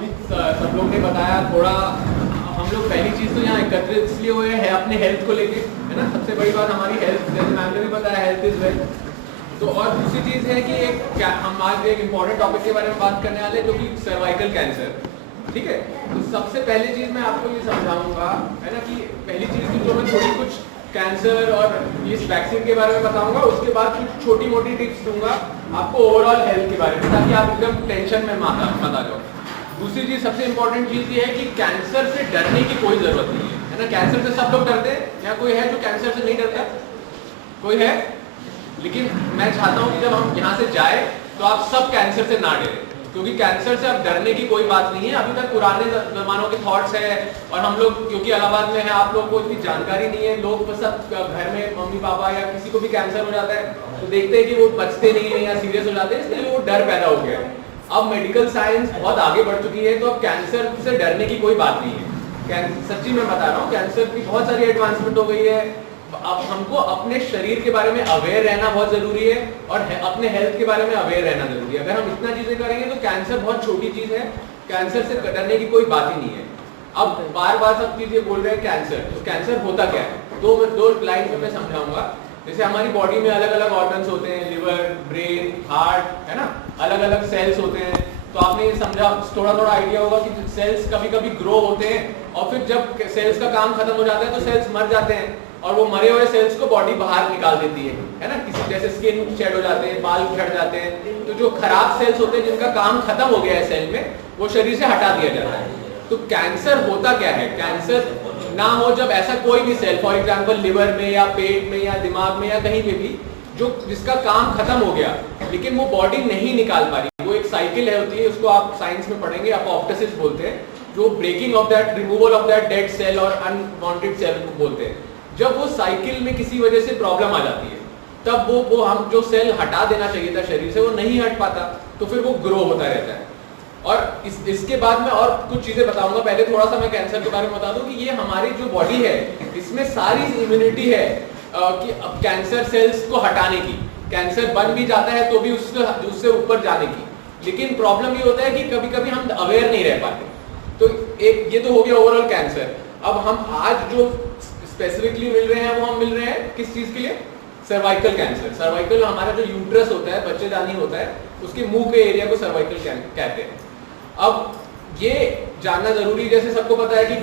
अभी सब लोग ने बताया थोड़ा, हम लोग पहली चीज़ तो यहाँ एकत्रित इसलिए हुए हैं अपने हेल्थ को लेके, है ना। सबसे बड़ी बात हमारी हेल्थ, जैसे मैम ने भी बताया हेल्थ इज वेल्थ। तो और दूसरी चीज़ है कि हम आज एक इम्पॉर्टेंट टॉपिक के बारे में बात करने वाले हैं जो कि सर्वाइकल कैंसर, ठीक है। तो सबसे पहली चीज़ मैं आपको ये समझाऊंगा, है ना, कि पहली चीज़ की जो मैं थोड़ी कुछ कैंसर और इस वैक्सीन के बारे में बताऊंगा, उसके बाद कुछ छोटी मोटी टिप्स दूंगा आपको ओवरऑल हेल्थ के बारे में, ताकि आप एकदम टेंशन में मत आ जाओ। दूसरी चीज़, सबसे इंपॉर्टेंट चीज़ ये है कि कैंसर से डरने की कोई ज़रूरत नहीं है ना। कैंसर से सब लोग डरते हैं, या कोई है जो कैंसर से नहीं डरता? कोई है? लेकिन मैं चाहता हूँ कि जब हम यहाँ से जाए तो आप सब कैंसर से ना डरें, क्योंकि कैंसर से अब डरने की कोई बात नहीं है। अभी तक पुराने जमानों के थॉट्स है, और हम लोग क्योंकि इलाहाबाद में है, आप लोग को इतनी जानकारी नहीं है, लोग बस सब घर में मम्मी पापा या किसी को भी कैंसर हो जाता है तो देखते हैं कि वो बचते नहीं है या सीरियस हो जाते हैं, इसलिए वो डर पैदा हो गया है। अब मेडिकल साइंस बहुत आगे बढ़ चुकी है, तो अब कैंसर से डरने की कोई बात नहीं है। सच्ची मैं बता रहा हूँ, कैंसर की बहुत सारी एडवांसमेंट हो गई है। अब हमको अपने शरीर के बारे में अवेयर रहना बहुत जरूरी है, और अपने हेल्थ के बारे में अवेयर रहना जरूरी है। अगर हम इतना चीजें करेंगे तो कैंसर बहुत छोटी चीज है, कैंसर से डरने की कोई बात ही नहीं है। अब बार बार सब चीजें बोल रहे हैं कैंसर, तो कैंसर होता क्या है? दो लाइन में मैं समझाऊंगा। जैसे हमारी बॉडी में अलग अलग ऑर्गन्स होते हैं, लिवर, ब्रेन, हार्ट, है ना, अलग अलग सेल्स होते हैं। तो आपने ये समझा, थोड़ा थोड़ा आइडिया होगा कि सेल्स कभी कभी ग्रो होते हैं, और फिर जब सेल्स का काम खत्म हो जाता है तो सेल्स मर जाते हैं, और वो मरे हुए सेल्स को बॉडी बाहर निकाल देती है ना। किसी जैसे स्किन शेड हो जाते हैं, बाल झड़ जाते हैं, तो जो खराब सेल्स होते हैं जिनका काम खत्म हो गया है सेल में, वो शरीर से हटा दिया जाता है। तो कैंसर होता क्या है? कैंसर ना हो जब ऐसा कोई भी सेल, फॉर एग्जांपल लिवर में या पेट में या दिमाग में या कहीं पे भी, जो जिसका काम खत्म हो गया लेकिन वो बॉडी नहीं निकाल पा रही, वो एक साइकिल है होती है, उसको आप साइंस में पढ़ेंगे, अपोप्टोसिस बोलते हैं, जो breaking off that, removal of that dead cell और अनवांटेड सेल को बोलते हैं। जब वो साइकिल में किसी वजह से प्रॉब्लम आ जाती है, तब वो हम जो सेल हटा देना चाहिए था शरीर से, वो नहीं हट पाता, तो फिर वो ग्रो होता रहता है। और इसके बाद में और कुछ चीजें बताऊंगा। पहले थोड़ा सा मैं कैंसर के बारे में बता दूं कि ये हमारी जो बॉडी है, इसमें सारी इम्यूनिटी है कि अब कैंसर सेल्स को हटाने की। कैंसर बन भी जाता है तो भी उससे ऊपर जाने की, लेकिन प्रॉब्लम ये होता है कि कभी कभी हम अवेयर नहीं रह पाते। तो एक ये तो हो गया ओवरऑल कैंसर। अब हम आज जो स्पेसिफिकली मिल रहे हैं, वो हम मिल रहे हैं किस चीज के लिए? Cervical cancer. सर्वाइकल हमारा जो यूट्रस होता है, बच्चेदानी होता है, उसके मुंह के एरिया को सर्वाइकल कहते हैं। अब ये जानना जरूरी, जैसे सबको पता है कि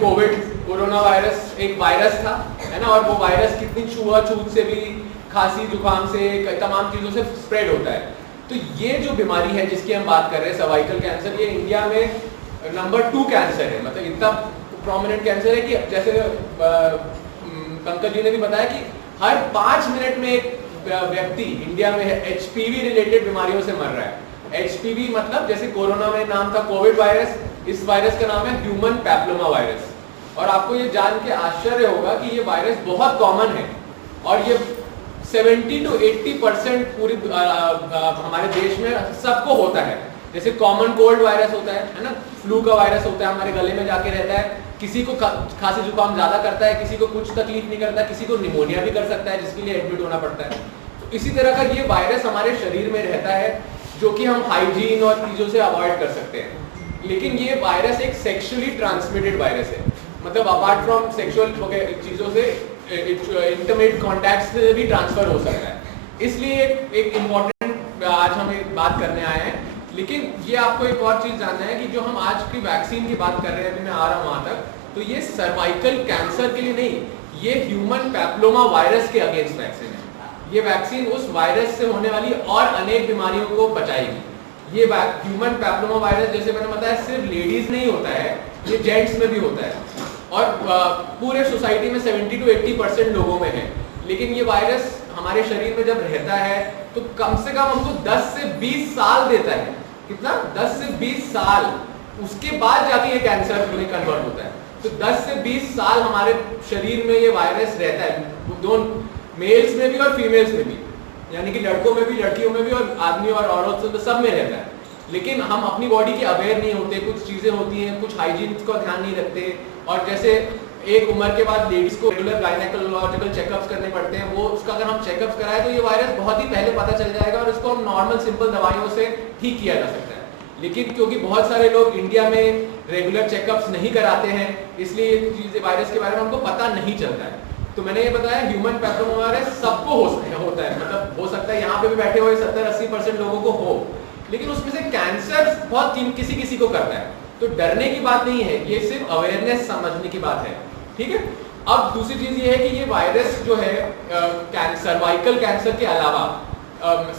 कोरोना वायरस एक वायरस था, है ना, और वो वायरस कितनी छुआछूत से भी, खांसी जुकाम से, तमाम चीजों से स्प्रेड होता है। तो ये जो बीमारी है जिसकी हम बात कर रहे हैं, सर्वाइकल कैंसर, ये इंडिया में नंबर 2 कैंसर है। मतलब इतना प्रोमिनेंट कैंसर है कि जैसे पंकज जी ने भी बताया कि हर 5 मिनट में एक व्यक्ति इंडिया में एचपीवी रिलेटेड बीमारियों से मर रहा है। एचपीवी मतलब जैसे कोरोना में नाम था कोविड वायरस, इस वायरस का नाम है ह्यूमन पैप्लोमा वायरस। और आपको ये जान के आश्चर्य होगा कि ये वायरस बहुत कॉमन है, और ये 70 to 80% पूरी हमारे देश में सबको होता है। जैसे कॉमन कोल्ड वायरस होता है ना, फ्लू का वायरस होता है, हमारे गले में जाके रहता है, किसी को खांसी जुकाम ज्यादा करता है, किसी को कुछ तकलीफ नहीं करता, किसी को निमोनिया भी कर सकता है जिसके लिए एडमिट होना पड़ता है। तो इसी तरह का ये वायरस हमारे शरीर में रहता है, जो कि हम हाइजीन और चीजों से अवॉइड कर सकते हैं। लेकिन ये वायरस एक सेक्सुअली ट्रांसमिटेड वायरस है, मतलब अपार्ट फ्रॉम सेक्सुअल चीजों से, इंटरमेट कॉन्टैक्ट से भी ट्रांसफर हो सकता है। इसलिए एक इम्पॉर्टेंट आज हम एक बात करने आए हैं। लेकिन ये आपको एक और चीज जानना है कि जो हम आज की वैक्सीन की बात कर रहे हैं, अभी मैं आ रहा हूं वहां तक, तो ये सर्वाइकल कैंसर के लिए नहीं, ये ह्यूमन पैप्लोमा वायरस के अगेंस्ट वैक्सीन है। ये वैक्सीन उस वायरस से होने वाली और अनेक बीमारियों को बचाएगी। ये ह्यूमन पैप्लोमा वायरस, जैसे मैंने बताया, सिर्फ लेडीज नहीं होता है, ये जेंट्स में भी होता है, और पूरे सोसाइटी में 70 to 80% लोगों में है। लेकिन ये वायरस हमारे शरीर में जब रहता है तो कम से कम हमको 10 से 20 साल देता है। कितना? 10 से 20 साल, उसके बाद जाके ये कैंसर में कन्वर्ट होता है। तो 10 से 20 साल हमारे शरीर में ये वायरस रहता है, दोनों मेल्स में भी और फीमेल्स में भी, यानी कि लड़कों में भी, लड़कियों में भी, और आदमी और औरत तो सब में रहता है। लेकिन हम अपनी बॉडी के अवेयर नहीं होते, कुछ चीजें होती हैं, कुछ हाइजीन का ध्यान नहीं रखते, और जैसे एक उम्र के बाद लेडीज को रेगुलर गायनेकोलॉजिकल चेकअप्स करने पड़ते हैं, वो उसका अगर हम चेकअप्स कराएं तो ये वायरस बहुत ही पहले पता चल जाएगा, और इसको हम नॉर्मल सिंपल दवाइयों से ठीक किया जा सकता है। लेकिन क्योंकि बहुत सारे लोग इंडिया में रेगुलर चेकअप्स नहीं कराते हैं, इसलिए ये चीजें वायरस के बारे में हमको पता नहीं चलता है। तो मैंने ये बताया ह्यूमन पैपिलोमा वायरस सबको होता है, मतलब हो सकता है यहाँ पे भी बैठे हुए 70-80% लोगों को हो, लेकिन उसमें से कैंसर बहुत किसी किसी को करता है। तो डरने की बात नहीं है, ये सिर्फ अवेयरनेस समझने की बात है, ठीक है। अब दूसरी चीज ये है कि ये वायरस जो है सर्वाइकल कैंसर के अलावा,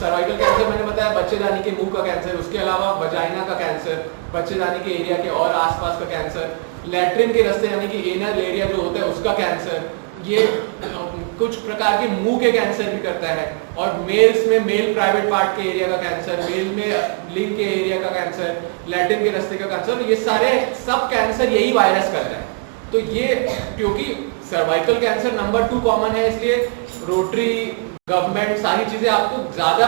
सर्वाइकल कैंसर मैंने बताया बच्चेदानी के मुंह का कैंसर, उसके अलावा वजाइना का कैंसर, बच्चेदानी के एरिया के और आसपास का कैंसर, लैट्रिन के रास्ते यानी कि एनल एरिया जो होता है उसका कैंसर, ये कुछ प्रकार के मुंह के कैंसर भी करता है, और मेल्स में मेल प्राइवेट पार्ट के एरिया का कैंसर, मेल में लिंग के एरिया का कैंसर, लैट्रिन के रास्ते का कैंसर, ये सारे सब कैंसर यही वायरस करता है। तो ये क्योंकि सर्वाइकल कैंसर नंबर 2 कॉमन है, इसलिए रोटरी गवर्नमेंट सारी चीजें आपको ज्यादा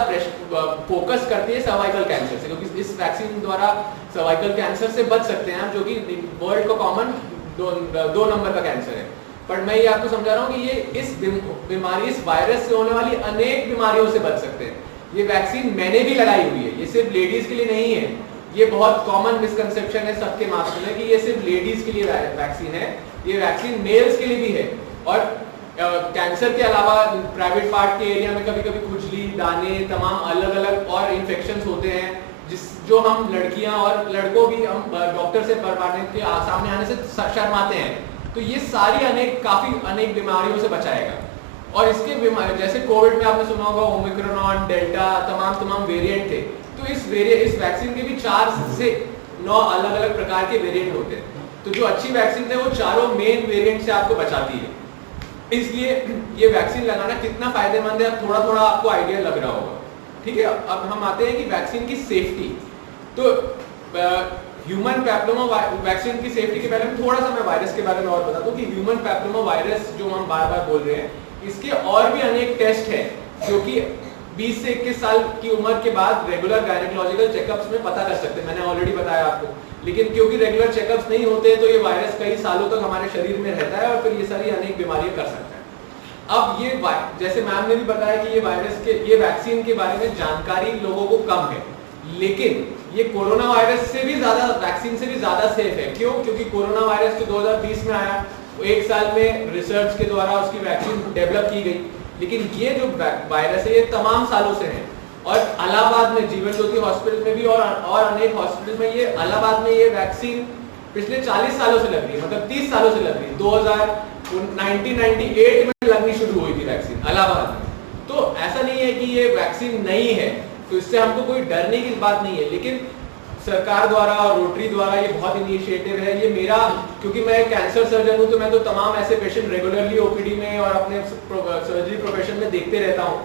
फोकस करती है सर्वाइकल कैंसर से, क्योंकि इस वैक्सीन द्वारा सर्वाइकल कैंसर से बच सकते हैं, जो कि वर्ल्ड का कॉमन 2 नंबर का कैंसर है। पर मैं ये आपको समझा रहा हूँ कि ये इस बीमारी, इस वायरस से होने वाली अनेक बीमारियों से बच सकते हैं। ये वैक्सीन मैंने भी लगाई हुई है, ये सिर्फ लेडीज के लिए नहीं है। ये बहुत कॉमन मिसकंसेप्शन है सबके माध्यम में कि ये सिर्फ लेडीज के लिए वैक्सीन है, ये वैक्सीन मेल्स के लिए भी है। और कैंसर के अलावा प्राइवेट पार्ट के एरिया में कभी कभी खुजली, दाने, तमाम अलग अलग और इन्फेक्शंस होते हैं, जो हम लड़कियां और लड़कों भी हम डॉक्टर से करवाने के सामने आने से शर्माते हैं। तो ये सारी काफी अनेक बीमारियों से बचाएगा। और इसके जैसे कोविड में आपने सुना होगा ओमिक्रॉन, डेल्टा, तमाम वेरिएंट थे, तो इस वैक्सीन के भी 4 से 9 अलग अलग प्रकार के वेरिएंट होते हैं। तो जो अच्छी वैक्सीन है वो चारों मेन वेरिएंट से आपको बचाती है। इसलिए ये वैक्सीन लगाना कितना फायदेमंद है, थोड़ा थोड़ा आपको आइडिया लग रहा होगा, ठीक है। अब हम आते हैं कि वैक्सीन की सेफ्टी। तो ह्यूमन पैपिलोमा वैक्सीन की सेफ्टी के पहले में थोड़ा सा मैं वायरस के बारे में और बता दूं कि ह्यूमन पैपिलोमा वायरस जो हम बार बार बोल रहे हैं, इसके और भी अनेक टेस्ट हैं जो कि 20 से 21 साल की उम्र के बाद रेगुलर गायनेकोलॉजिकल चेकअप्स में पता कर सकते हैं। मैंने ऑलरेडी बताया आपको, लेकिन क्योंकि रेगुलर चेकअप्स नहीं होते तो ये वायरस कई सालों तक हमारे शरीर में रहता है और फिर ये सारी अनेक बीमारियां कर सकता है। अब ये जैसे मैम ने भी बताया कि ये वैक्सीन के बारे में जानकारी लोगों को कम है, लेकिन ये कोरोना वायरस से भी ज्यादा, वैक्सीन से भी ज्यादा सेफ है। क्यों? क्योंकि कोरोना वायरस तो 2020 में आया, 1 साल में रिसर्च के द्वारा उसकी वैक्सीन डेवलप की गई, लेकिन ये जो वायरस है ये तमाम सालों से है। और इलाहाबाद में जीवन ज्योति हॉस्पिटल में भी और अनेक हॉस्पिटल में ये इलाहाबाद में ये वैक्सीन पिछले 40 सालों से लग रही है, मतलब 30 सालों से लग रही है। 1998 में लगनी शुरू हुई थी वैक्सीन इलाहाबाद में। तो ऐसा नहीं है कि ये वैक्सीन नहीं है, तो इससे हमको कोई डरने की बात नहीं है। लेकिन सरकार द्वारा और रोटरी द्वारा ये बहुत इनिशिएटिव है। ये मेरा, क्योंकि मैं कैंसर सर्जन हूँ, तो मैं तो तमाम ऐसे पेशेंट रेगुलरली ओपीडी में और अपने सर्जरी प्रोफेशन में देखते रहता हूँ।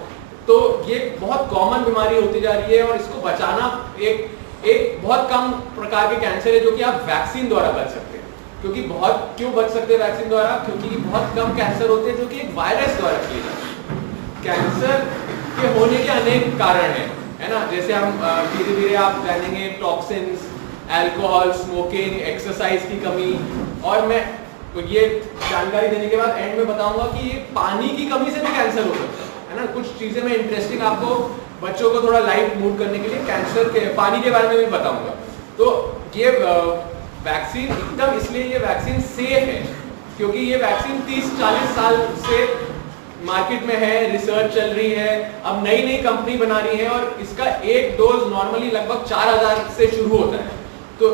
तो ये बहुत कॉमन बीमारी होती जा रही है और इसको बचाना एक बहुत कम प्रकार के कैंसर है जो कि आप वैक्सीन द्वारा बच सकते हैं। क्योंकि क्यों बच सकते हैं वैक्सीन द्वारा? क्योंकि बहुत कम कैंसर होते हैं जो कि एक वायरस द्वारा किए जाते हैं। कैंसर के होने के अनेक कारण है ना, जैसे हम धीरे धीरे आप जानेंगे, टॉक्सिन्स, अल्कोहल, स्मोकिंग, एक्सरसाइज की कमी। और मैं ये जानकारी देने के बाद एंड में बताऊंगा कि ये पानी की कमी से भी कैंसर हो सकता है ना। कुछ चीजें मैं इंटरेस्टिंग आपको बच्चों को थोड़ा लाइट मूड करने के लिए कैंसर के पानी के बारे में भी बताऊंगा। तो ये वैक्सीन एकदम, इसलिए ये वैक्सीन सेफ है क्योंकि ये वैक्सीन 30-40 साल से मार्केट में है, रिसर्च चल रही है, अब नई नई कंपनी बना रही है और इसका एक डोज नॉर्मली लगभग 4000 से शुरू होता है। तो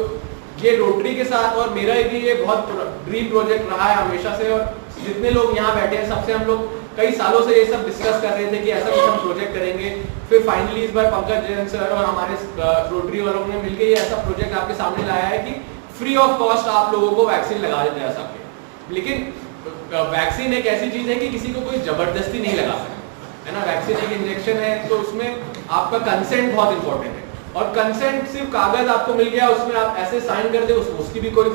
ये रोटरी के साथ और मेरा भी ये बहुत ड्रीम प्रोजेक्ट रहा है हमेशा से। और जितने लोग यहाँ बैठे हैं सबसे हम लोग कई सालों से ये सब डिस्कस कर रहे थे कि ऐसा कुछ हम प्रोजेक्ट करेंगे। फिर फाइनली इस बार पंकज जैन सर और हमारे रोटरी वालों ने मिलकर ये ऐसा प्रोजेक्ट आपके सामने लाया है कि फ्री ऑफ कॉस्ट आप लोगों को वैक्सीन लगा जा सके। लेकिन वैक्सीन एक ऐसी चीज है कि किसी को कोई जबरदस्ती नहीं लगा सकता है ना। वैक्सीन एक इंजेक्शन है, तो उसमें आपका कंसेंट बहुत इंपॉर्टेंट है। और कंसेंट सिर्फ कागज आपको मिल गया, उसमें आप ऐसे साइन कर दे, उसकी भी कोई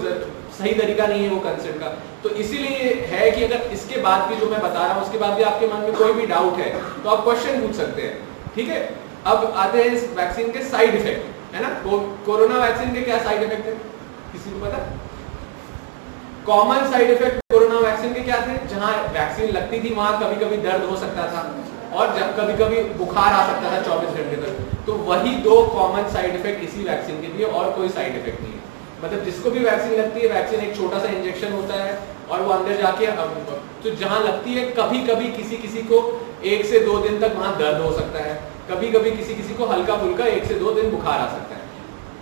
सही तरीका नहीं है वो कंसेंट का। तो इसीलिए है कि अगर इसके बाद भी जो मैं बता रहा हूँ उसके बाद भी आपके मन में कोई भी डाउट है तो आप क्वेश्चन पूछ सकते हैं, ठीक है। अब आते हैं इस वैक्सीन के साइड इफेक्ट, है ना। कोरोना वैक्सीन के क्या साइड इफेक्ट है, किसी को पता? Common side effect corona vaccine के क्या थे? जहां वैक्सीन लगती थी वहां कभी कभी दर्द हो सकता था, और जब कभी कभी बुखार आ सकता था 24 घंटे तक। तो वही 2 कॉमन साइड इफेक्ट इसी वैक्सीन के लिए, और कोई साइड इफेक्ट नहीं है। मतलब जिसको भी वैक्सीन लगती है, वैक्सीन एक छोटा सा इंजेक्शन होता है और वो अंदर जाके तो जहां लगती है कभी कभी किसी किसी को 1 से 2 दिन तक वहां दर्द हो सकता है, कभी कभी किसी किसी को हल्का फुल्का 1 से 2 दिन बुखार आ सकता है।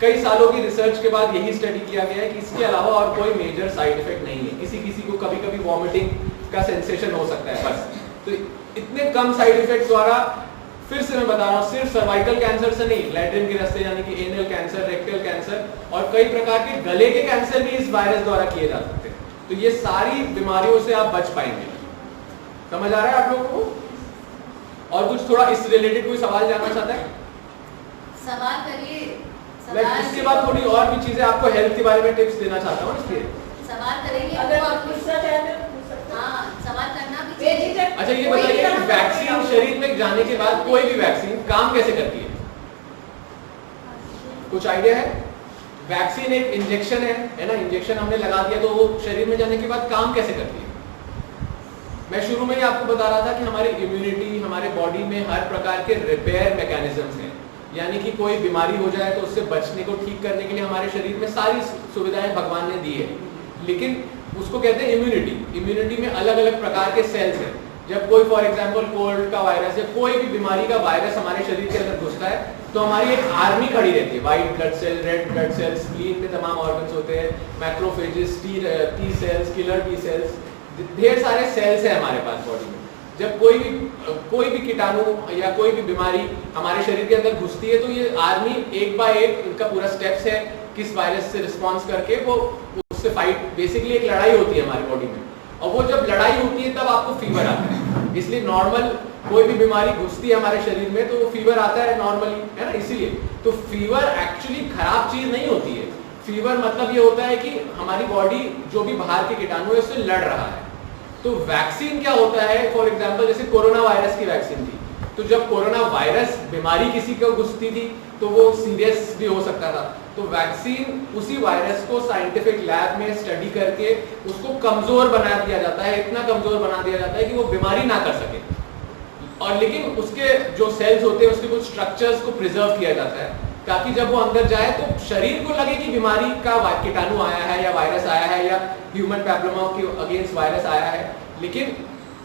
कई सालों की रिसर्च के बाद यही स्टडी किया गया है कि इसके अलावा और कोई मेजर साइड इफेक्ट नहीं है। किसी किसी को कभी कभी वॉमिटिंग का सेंसेशन हो सकता है बस। तो इतने कम साइड इफेक्ट द्वारा, फिर से मैं बता रहा हूँ, सिर्फ सर्वाइकल कैंसर से नहीं, लैट्रिन के रास्ते यानी कि एनल कैंसर, रेक्टल कैंसर और कई प्रकार के गले के कैंसर भी इस वायरस द्वारा किए जा सकते हैं। तो ये सारी बीमारियों से आप बच पाएंगे। समझ आ रहा है आप लोगों को? और कुछ थोड़ा इस रिलेटेड कोई सवाल जानना चाहता है? सवाल करिए। इसके बाद थोड़ी और भी चीजें आपको हेल्थ के बारे में टिप्स देना चाहता हूँ इसलिए। सवाल करेंगे, अगर आप पूछना चाहते हो हाँ सवाल करना भी बेझिझक। अच्छा ये बताइए कि वैक्सीन शरीर में जाने के बाद कोई भी वैक्सीन काम कैसे करती है? कुछ आइडिया है? वैक्सीन एक इंजेक्शन है ना, इंजेक्शन हमने लगा दिया तो वो शरीर में जाने के बाद काम कैसे करती है? मैं शुरू में ही आपको बता रहा था कि हमारी इम्यूनिटी, हमारे बॉडी में हर प्रकार के रिपेयर मैकेनिज्म्स हैं। यानी कि कोई बीमारी हो जाए तो उससे बचने को ठीक करने के लिए हमारे शरीर में सारी सुविधाएं भगवान ने दी है, लेकिन उसको कहते हैं इम्यूनिटी। इम्यूनिटी में अलग अलग प्रकार के सेल्स हैं। जब कोई फॉर एग्जांपल कोल्ड का वायरस या कोई भी बीमारी का वायरस हमारे शरीर के अंदर घुसता है तो हमारी एक आर्मी खड़ी रहती है। White blood cell, red blood cells, spleen में तमाम ऑर्गन्स होते हैं, macrophages, T cells, killer T cells, ढेर सारे सेल्स हैं हमारे पास बॉडी में। जब कोई भी कीटाणु या कोई भी बीमारी हमारे शरीर के अंदर घुसती है तो ये आर्मी एक बाय एक, इनका पूरा स्टेप्स है किस वायरस से रिस्पॉन्स करके वो उससे फाइट, बेसिकली एक लड़ाई होती है हमारी बॉडी में। और वो जब लड़ाई होती है तब आपको फीवर आता है। इसलिए नॉर्मल कोई भी बीमारी घुसती है हमारे शरीर में तो वो फीवर आता है नॉर्मली, है ना। इसीलिए तो फीवर एक्चुअली खराब चीज नहीं होती है। फीवर मतलब ये होता है कि हमारी बॉडी जो भी बाहर के कीटाणु है उससे लड़ रहा है। तो वैक्सीन क्या होता है, फॉर एग्जांपल जैसे कोरोना वायरस की वैक्सीन थी, तो जब कोरोना वायरस बीमारी किसी को घुसती थी तो वो सीरियस भी हो सकता था। तो वैक्सीन उसी वायरस को साइंटिफिक लैब में स्टडी करके उसको कमजोर बना दिया जाता है, इतना कमजोर बना दिया जाता है कि वो बीमारी ना कर सके। और लेकिन उसके जो सेल्स होते हैं उसके कुछ स्ट्रक्चर्स को प्रिजर्व किया जाता है ताकि जब वो अंदर जाए तो शरीर को लगे कि बीमारी का कीटाणु आया है या वायरस आया है या ह्यूमन पैप्लोमा के अगेंस्ट वायरस आया है, लेकिन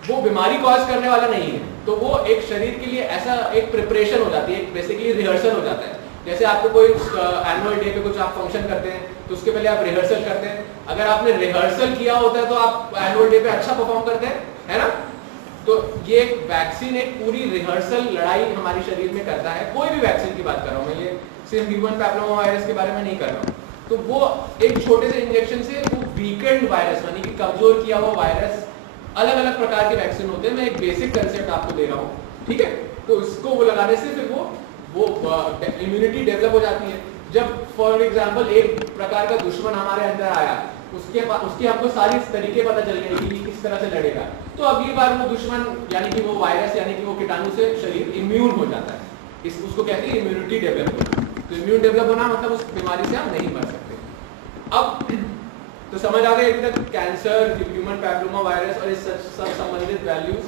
वो बीमारी कॉज करने वाला नहीं है। तो वो एक शरीर के लिए ऐसा एक प्रिपरेशन हो जाती है, बेसिकली रिहर्सल हो जाता है। जैसे आपको कोई एनुअल डे पे कुछ आप फंक्शन करते हैं तो उसके पहले आप रिहर्सल करते हैं। अगर आपने रिहर्सल किया होता है तो आप एनुअल डे पे अच्छा परफॉर्म करते हैं, है ना। तो ये वैक्सीन एक पूरी रिहर्सल लड़ाई हमारे शरीर में करता है। कोई भी वैक्सीन की बात कर रहा हूँ मैं, ये सिर्फ ह्यूमन पैप्लोमा वायरस के बारे में नहीं कर रहा हूँ। तो वो एक छोटे से इंजेक्शन से वो वीकेंड वायरस यानी कि कमजोर किया हुआ वायरस, अलग अलग प्रकार के वैक्सीन होते हैं। मैं एक बेसिक कंसेप्ट आपको दे रहा हूँ, ठीक है। तो इसको वो लगाने से फिर वो इम्यूनिटी डेवलप हो जाती है। जब फॉर एग्जांपल एक प्रकार का दुश्मन हमारे अंदर आया, उसके हमको सारी तरीके पता चल गए कि किस तरह से लड़ेगा, तो अगली बार वो दुश्मन यानी कि वो वायरस यानी कि वो कीटाणु से शरीर इम्यून हो जाता है। उसको कहते हैं इम्यूनिटी डेवलप होना। तो इम्यून डेवलप होना मतलब उस बीमारी से हम नहीं मर सकते। अब तो समझ आ गए अभी तक कैंसर, ह्यूमन पैप्लोमा वायरस और इस सब संबंधित वैल्यूज,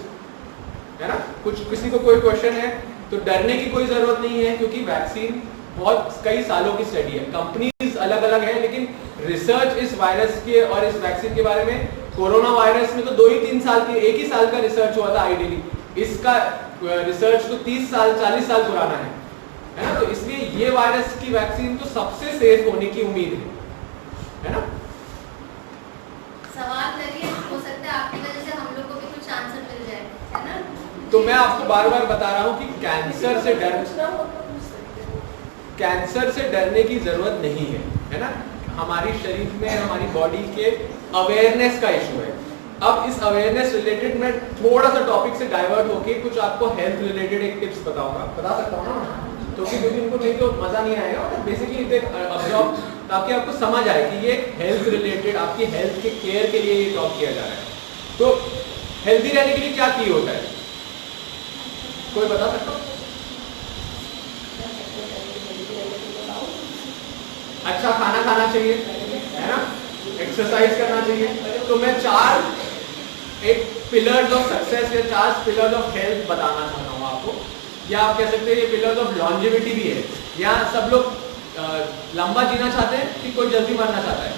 है ना। कुछ किसी को कोई क्वेश्चन है तो डरने की कोई जरूरत नहीं है, क्योंकि वैक्सीन बहुत कई सालों की स्टडी है। कंपनीज अलग अलग है लेकिन रिसर्च इस वायरस के और इस वैक्सीन के बारे में, कोरोना वायरस में तो 2 ही 3 साल के, 1 ही साल का रिसर्च हुआ था आइडियली। इसका रिसर्च तो 30 साल 40 साल पुराना है ना। तो इसलिए ये वायरस की वैक्सीन तो सबसे सेफ होने की उम्मीद है ना। सवाल करिए, हो सकता है आपकी वजह से हम लोग को भी कुछ आंसर मिल जाए, है ना। तो मैं आपको बार बार बता रहा हूँ कि कैंसर से डरने की जरूरत नहीं है ना। हमारी शरीर में, हमारी बॉडी के अवेयरनेस का इशू है। अब इस अवेयरनेस रिलेटेड मैं थोड़ा सा टॉपिक से डाइवर्ट होके कुछ आपको हेल्थ रिलेटेड एक टिप्स बताऊंगा, बता सकता हूँ ना, तो कि इनको नहीं तो मजा नहीं आएगा। बेसिकली अब्जॉर्ब ताकि आपको समझ आए कि ये हेल्थ रिलेटेड, आपकी हेल्थ के केयर के लिए ये टॉक किया जा रहा है। तो हेल्दी रहने के लिए क्या की होता है, कोई बता सकता? अच्छा खाना खाना चाहिए, है ना, एक्सरसाइज करना चाहिए। तो मैं एक पिलर्स ऑफ सक्सेस या 4 पिलर्स ऑफ हेल्थ बताना चाहता हूँ आपको, या आप कह सकते हैं ये पिलर्स ऑफ लॉन्जेविटी भी है। यहाँ सब लोग लंबा जीना चाहते हैं कि कोई जल्दी मरना चाहता है?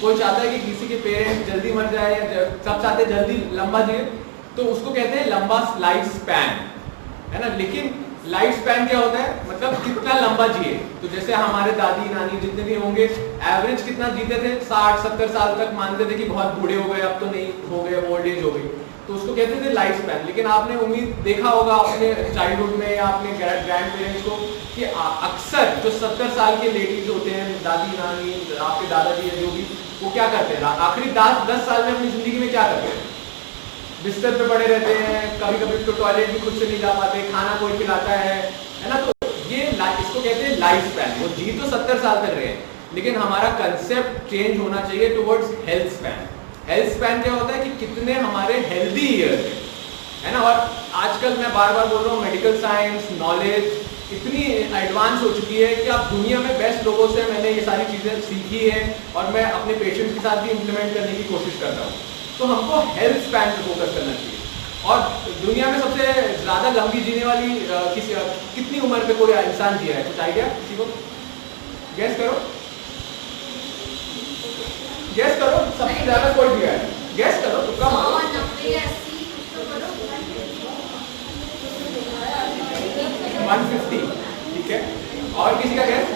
कोई चाहता है कि किसी के पेरेंट्स जल्दी मर जाए, या सब चाहते हैं जल्दी लंबा जिए, तो उसको कहते हैं लंबा लाइफ स्पैन, है ना। लेकिन लाइफ स्पैन क्या होता है, मतलब कितना लंबा जिए। तो जैसे हमारे दादी नानी जितने भी होंगे एवरेज कितना जीते थे, 60-70 साल तक मानते थे कि बहुत बूढ़े हो गए, अब तो नहीं हो गए, ओल्ड एज हो गई, तो उसको कहते थे लाइफ स्पैन। लेकिन आपने उम्मीद देखा होगा अपने चाइल्डहुड में या अपने ग्रैंड पेरेंट्स को कि अक्सर जो 70 साल के लेडीज होते हैं, दादी नानी, आपके दादाजी या जो भी, वो क्या करते हैं आखिरी 10 साल में अपनी जिंदगी में क्या करते हैं? बिस्तर पे पड़े रहते हैं, कभी कभी तो टॉयलेट भी खुद से नहीं जा पाते, खाना कोई खिलाता है ना। तो ये इसको कहते हैं लाइफ स्पैन। वो जी तो 70 साल तक रहे, लेकिन हमारा कंसेप्ट चेंज होना चाहिए towards health span. Health span क्या होता है कि कितने हमारे हेल्दी ईयर्स है ना। और आजकल मैं बार बार बोल रहा हूँ, मेडिकल साइंस नॉलेज इतनी एडवांस हो चुकी है कि अब दुनिया में बेस्ट लोगों से मैंने ये सारी चीज़ें सीखी है और मैं अपने पेशेंट्स के साथ भी इम्प्लीमेंट करने की कोशिश करता हूँ। तो हमको हेल्थ स्पैन पे फोकस करना चाहिए। और दुनिया में सबसे ज़्यादा लंबी जीने वाली कितनी उम्र पे कोई इंसान जिया है, कुछ आइडिया किसी को? गैस करो, गैस करो, सबसे ज़्यादा कोई जिया है, गैस करो, तुक्का मारो। 150, ठीक है। और किसी का गैस?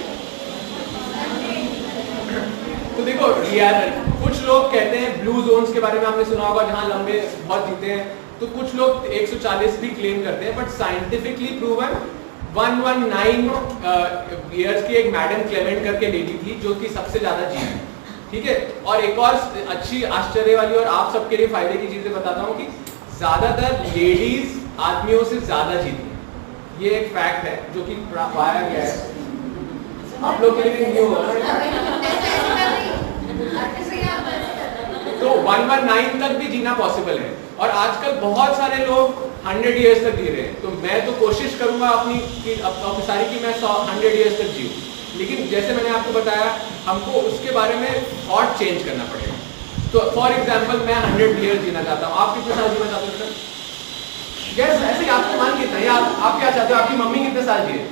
तो देखो यार, कुछ लोग कहते हैं ब्लू जोन्स के बारे में आपने सुना होगा, जहां लंबे बहुत जीते हैं। तो कुछ लोग 140 भी क्लेम करते हैं, बट साइंटिफिकली प्रूवन 119 इयर्स की एक मैडम क्लेमेंट करके लेडी थी जो कि सबसे ज्यादा जी, ठीक है। और एक और अच्छी आश्चर्य वाली और आप सबके लिए फायदे की चीजें बताता हूँ कि ज्यादातर लेडीज आदमियों से ज्यादा जीती है। ये एक फैक्ट है जो कि पाया गया है, आप लोग के लिए न्यू होगा। तो 119 तक भी जीना पॉसिबल है, और आजकल बहुत सारे लोग 100 इयर्स तक जी रहे हैं। तो मैं तो कोशिश करूंगा अपनी सारी कि मैं 100 इयर्स तक जीऊं, लेकिन जैसे मैंने आपको बताया हमको उसके बारे में थॉट चेंज करना पड़ेगा। तो फॉर एग्जांपल मैं 100 इयर्स जीना चाहता हूँ, आप कितने साल जीना चाहते हो सर? गैस ऐसे आपको मान कितना है, आप क्या चाहते हो? आपकी मम्मी कितने साल जिए?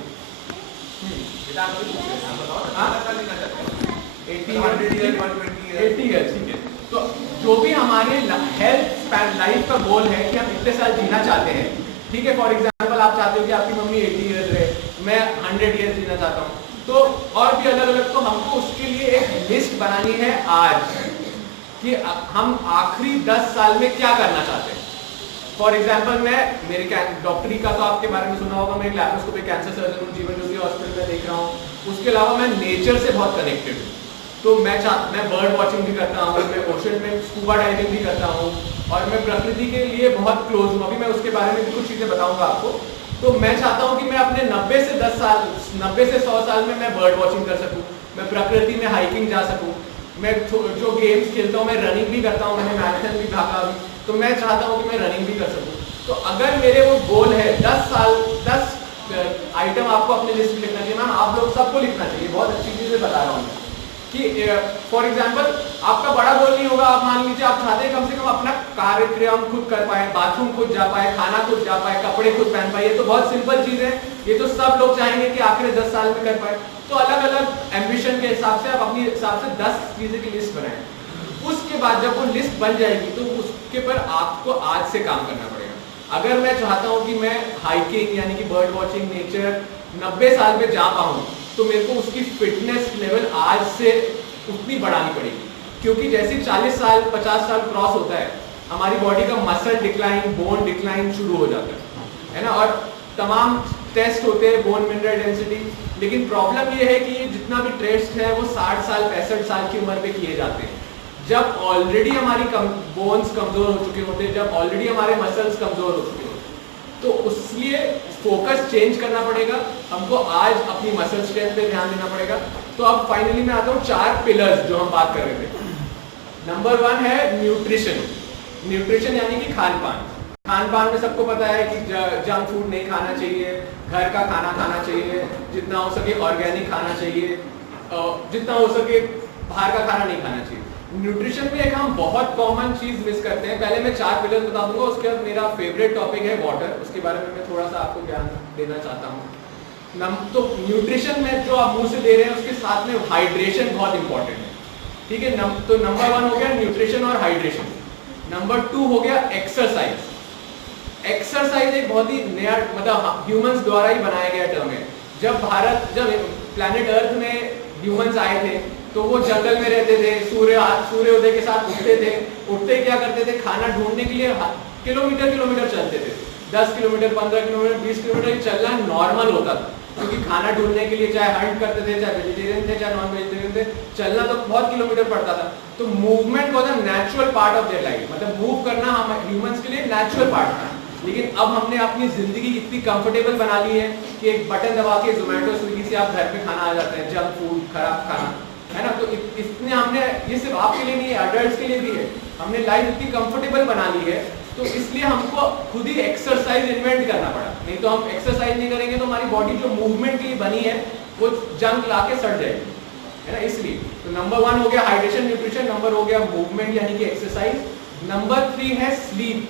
80 इयर्स, ठीक है। तो जो भी हमारे हेल्थ स्पैन लाइफ का गोल है कि हम इतने साल जीना चाहते हैं, ठीक है। फॉर एग्जांपल आप चाहते हो कि आपकी मम्मी 80 इयर्स रहे, मैं 100 इयर्स जीना चाहता हूँ, तो और भी अलग अलग। तो हमको उसके लिए एक लिस्ट बनानी है आज कि हम आखिरी 10 साल में क्या करना चाहते हैं। फॉर एग्जाम्पल मैं मेरे डॉक्टरी का तो आपके बारे में सुना होगा, मैं एक लैप्रोस्कोपिक कैंसर सर्जन हूँ, जीवन ज्योति हॉस्पिटल में देख रहा हूँ। उसके अलावा मैं नेचर से बहुत कनेक्टेड हूँ, तो मैं बर्ड वॉचिंग भी करता हूँ, मैं ओशन में स्कूबा डाइविंग भी करता हूँ, और मैं प्रकृति के लिए बहुत क्लोज हूँ। अभी मैं उसके बारे में भी कुछ चीज़ें बताऊँगा आपको। तो मैं चाहता हूँ कि मैं अपने 90 से 100 साल में मैं बर्ड वॉचिंग कर सकूँ, मैं प्रकृति में हाइकिंग जा सकूँ, मैं जो गेम्स खेलता हूँ, मैं रनिंग भी करता हूँ, मैंने मैराथन भी भागा अभी, तो मैं चाहता हूँ कि मैं रनिंग भी कर सकूँ। तो अगर मेरे वो गोल है 10 आइटम आपको अपने लिस्ट में लिखना चाहिए। मैम आप लोग सबको लिखना चाहिए, बहुत अच्छी चीज़ें बता रहा हूँ कि फॉर एग्जाम्पल आपका बड़ा गोल नहीं होगा, आप मान लीजिए आप चाहते हैं कम से कम अपना कार्यक्रम खुद कर पाए, बाथरूम खुद जा पाए, खाना खुद जा पाए, कपड़े खुद पहन पाए, ये तो बहुत सिंपल चीज़ है, ये तो सब लोग चाहेंगे कि आखिरी 10 साल में कर पाए। तो अलग अलग एम्बिशन के हिसाब से आप अपने हिसाब से 10 चीज़ें की लिस्ट बनाएं। उसके बाद जब वो लिस्ट बन जाएगी तो उसके पर आपको आज से काम करना पड़ेगा। अगर मैं चाहता हूँ कि मैं हाइकिंग यानी कि बर्ड वॉचिंग, नेचर 90 साल में जा पाऊँ, तो मेरे को उसकी फिटनेस लेवल आज से उतनी बढ़ानी पड़ेगी, क्योंकि जैसे 40 साल 50 साल क्रॉस होता है हमारी बॉडी का मसल डिक्लाइन, बोन डिक्लाइन शुरू हो जाता है ना। और तमाम टेस्ट होते हैं बोन मिनरल डेंसिटी, लेकिन प्रॉब्लम ये है कि जितना भी टेस्ट है वो 60 साल 65 साल की उम्र पे किए जाते हैं, जब ऑलरेडी हमारी बोन्स कमजोर हो चुके होते हैं, जब ऑलरेडी हमारे मसल्स कमजोर हो चुके होते हैं। तो उसलिए फोकस चेंज करना पड़ेगा, हमको आज अपनी मसल स्ट्रेंथ पे ध्यान देना पड़ेगा। तो अब फाइनली मैं आता हूँ 4 पिलर्स जो हम बात कर रहे थे। नंबर 1 है न्यूट्रिशन। न्यूट्रिशन यानी कि खान पान। खान पान में सबको पता है कि जंक फूड नहीं खाना चाहिए, घर का खाना खाना चाहिए, जितना हो सके ऑर्गेनिक खाना चाहिए, जितना हो सके बाहर का खाना नहीं खाना चाहिए। न्यूट्रिशन में एक हम बहुत कॉमन चीज मिस करते हैं। पहले मैं 4 पिलर्स बता दूंगा, उसके बाद मेरा फेवरेट टॉपिक है वाटर, उसके बारे में मैं थोड़ा सा आपको ज्ञान देना चाहता हूँ। तो न्यूट्रिशन में जो आप मुंह से दे रहे हैं उसके साथ में हाइड्रेशन बहुत इंपॉर्टेंट है, ठीक है। तो नंबर 1 हो गया न्यूट्रिशन और हाइड्रेशन। नंबर 2 हो गया एक्सरसाइज। एक्सरसाइज एक बहुत ही नया मतलब ह्यूमंस द्वारा ही बनाया गया टर्म है। जब प्लैनेट अर्थ में ह्यूमंस आए थे तो वो जंगल में रहते थे, सूर्योदय के साथ उठते थे, उठते क्या करते थे, खाना ढूंढने के लिए किलोमीटर चलते थे। 10 किलोमीटर, 15 किलोमीटर, 20 किलोमीटर चलना नॉर्मल होता था, क्योंकि खाना ढूंढने के लिए चाहे हंट करते थे, चाहे वेजिटेरियन थे, चाहे नॉन वेजिटेरियन थे, चलना तो बहुत किलोमीटर पड़ता था। तो movement was a natural part of their life, मतलब मूव करना हम ह्यूमंस के लिए नेचुरल पार्ट था। लेकिन अब हमने अपनी जिंदगी इतनी कंफर्टेबल बना ली है कि एक बटन दबा के जोमेटो स्विगी से आप घर पे खाना आ जाता है, जंक फूड, खराब खाना, है ना। तो इसने हमने, ये सिर्फ आपके लिए नहीं है, अडल्ट्स के लिए भी है, हमने लाइफ इतनी कंफर्टेबल बना ली है, तो इसलिए हमको खुद ही एक्सरसाइज इन्वेंट करना पड़ा। नहीं तो हम एक्सरसाइज नहीं करेंगे तो हमारी बॉडी जो मूवमेंट के लिए बनी है वो जंग ला के सड़ जाएगी, है ना। इसलिए तो नंबर 1 हो गया हाइड्रेशन न्यूट्रिशन, नंबर हो गया मूवमेंट यानी कि एक्सरसाइज। नंबर 3 है स्लीप,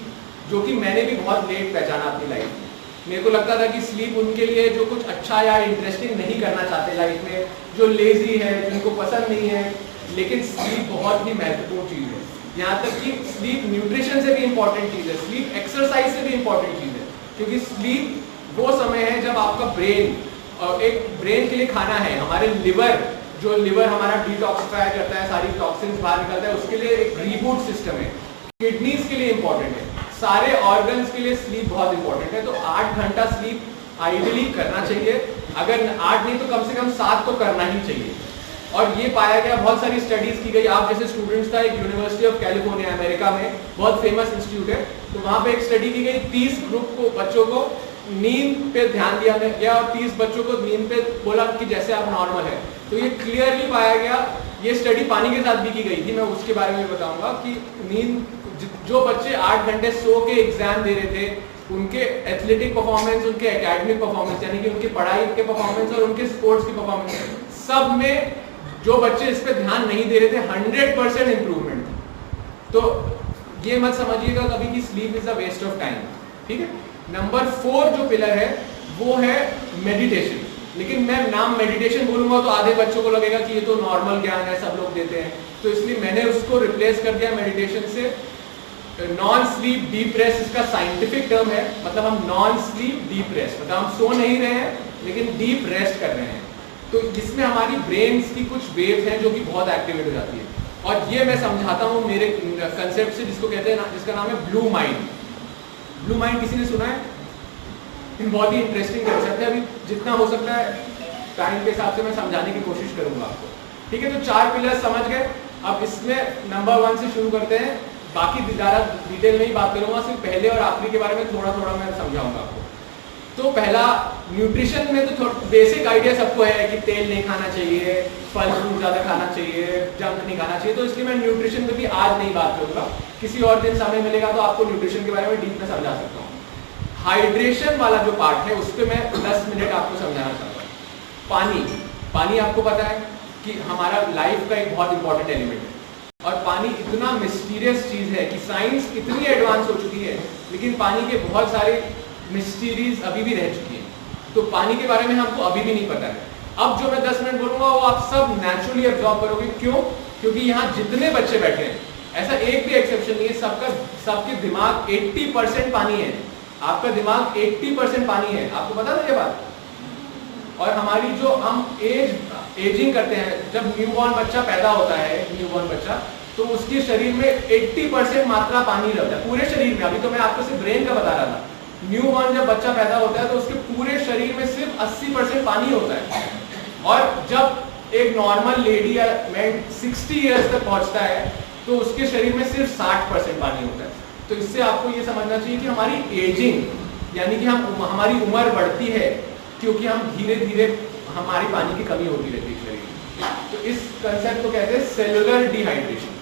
जो कि मैंने भी बहुत लेट पहचाना अपनी लाइफ में। मेरे को लगता था कि स्लीप उनके लिए जो कुछ अच्छा या इंटरेस्टिंग नहीं करना चाहते लाइफ में, जो लेजी है, जिनको पसंद नहीं है, लेकिन स्लीप बहुत ही महत्वपूर्ण चीज है। यहाँ तक कि स्लीप न्यूट्रिशन से भी इंपॉर्टेंट चीज है, स्लीप एक्सरसाइज से भी इंपॉर्टेंट चीज है, क्योंकि स्लीप वो समय है जब आपका ब्रेन, और एक ब्रेन के लिए खाना है, हमारे लिवर हमारा डिटॉक्सिफाई करता है, सारी टॉक्सिन्स बाहर निकलता है, उसके लिए एक रीबूट सिस्टम है। किडनीज के लिए इंपॉर्टेंट है, सारे ऑर्गन्स के लिए स्लीप बहुत इंपॉर्टेंट है। तो 8 घंटा स्लीप आइडियली करना चाहिए, अगर 8 नहीं तो कम से कम 7 तो करना ही चाहिए। और ये पाया गया, बहुत सारी स्टडीज की गई। आप जैसे स्टूडेंट्स था, एक यूनिवर्सिटी ऑफ कैलिफोर्निया अमेरिका में बहुत फेमस इंस्टीट्यूट है, तो वहाँ पे एक स्टडी की गई। 30 ग्रुप को बच्चों को नींद पे ध्यान दिया गया और 30 बच्चों को नींद पे बोला कि जैसे आप नॉर्मल है। तो ये क्लियरली पाया गया, ये स्टडी पानी के साथ भी की गई थी, मैं उसके बारे में बताऊंगा कि नींद, जो बच्चे 8 घंटे सो के एग्जाम दे रहे थे, उनके एथलेटिक परफॉर्मेंस, उनके एकेडमिक परफॉर्मेंस यानी कि उनकी पढ़ाई के परफॉर्मेंस और उनके स्पोर्ट्स की परफॉर्मेंस, सब में जो बच्चे इस पे ध्यान नहीं दे रहे थे 100% इंप्रूवमेंट थी। तो ये मत समझिएगा कभी कि sleep is a waste of time, ठीक है। नंबर 4 जो पिलर है वो है मेडिटेशन। लेकिन मैं नाम मेडिटेशन बोलूंगा तो आधे बच्चों को लगेगा कि ये तो नॉर्मल ज्ञान है, सब लोग देते हैं, तो इसलिए मैंने उसको रिप्लेस कर दिया मेडिटेशन से। नॉन स्लीप डीप रेस्ट इसका साइंटिफिक टर्म है, मतलब हम नॉन स्लीप डीप रेस्ट, मतलब हम सो नहीं रहे हैं लेकिन डीप रेस्ट कर रहे हैं। तो इसमें हमारी ब्रेन्स की कुछ वेव्स हैं जो कि बहुत एक्टिवेट हो जाती है, और ये मैं समझाता हूँ मेरे कंसेप्ट से, जिसको कहते हैं, जिसका नाम है ब्लू माइंड। ब्लू माइंड किसी ने सुना है? बहुत ही इंटरेस्टिंग कंसेप्ट है, अभी जितना हो सकता है टाइम के हिसाब से मैं समझाने की कोशिश करूंगा आपको, ठीक है। तो 4 पिलर समझ गए। अब इसमें नंबर 1 से शुरू करते हैं, बाकी ज़्यादा डिटेल में ही बात करूंगा, सिर्फ पहले और आखिरी के बारे में थोड़ा थोड़ा मैं समझाऊंगा आपको। तो पहला, न्यूट्रिशन में तो बेसिक आइडिया सबको है कि तेल नहीं खाना चाहिए, फल फ्रूट ज़्यादा खाना चाहिए, जंक नहीं खाना चाहिए, तो इसलिए मैं न्यूट्रिशन में भी आज नहीं बात करूंगा, किसी और दिन समय मिलेगा तो आपको न्यूट्रिशन के बारे में डीप में समझा सकता हूँ। हाइड्रेशन वाला जो पार्ट है उस पर मैं 10 मिनट आपको समझाना चाहूँगा। पानी आपको पता है कि हमारा लाइफ का एक बहुत इंपॉर्टेंट एलिमेंट है, और पानी इतना मिस्टीरियस चीज़ है कि साइंस इतनी एडवांस हो चुकी है, लेकिन पानी के बहुत सारे मिस्टीरीज अभी भी रह चुकी है। तो पानी के बारे में हमको अभी भी नहीं पता है। अब जो मैं 10 मिनट बोलूँगा वो आप सब नेचुरली एब्जॉर्ब करोगे। क्यों? क्योंकि यहाँ जितने बच्चे बैठे हैं, ऐसा एक भी एक्सेप्शन नहीं है, सबके दिमाग 80% पानी है। आपका दिमाग 80% पानी है, आपको पता था ये बात? और हमारी जो हम एजिंग करते हैं, जब न्यूबॉर्न बच्चा पैदा होता है, न्यूबॉर्न बच्चा, तो उसके शरीर में 80% मात्रा पानी रहता है पूरे शरीर में। अभी तो मैं आपको सिर्फ ब्रेन का बता रहा था। न्यूबॉर्न जब बच्चा पैदा होता है तो उसके पूरे शरीर में सिर्फ 80% पानी होता है, और जब एक नॉर्मल लेडी या मैन 60 ईयर्स तक पहुंचता है तो उसके शरीर में सिर्फ 60% पानी होता है। तो इससे आपको ये समझना चाहिए कि हमारी एजिंग यानी कि हमारी उम्र बढ़ती है क्योंकि हम धीरे धीरे हमारी पानी की कमी होती रहती है शरीर में। तो इस कंसेप्ट को कहते हैं सेलुलर डिहाइड्रेशन।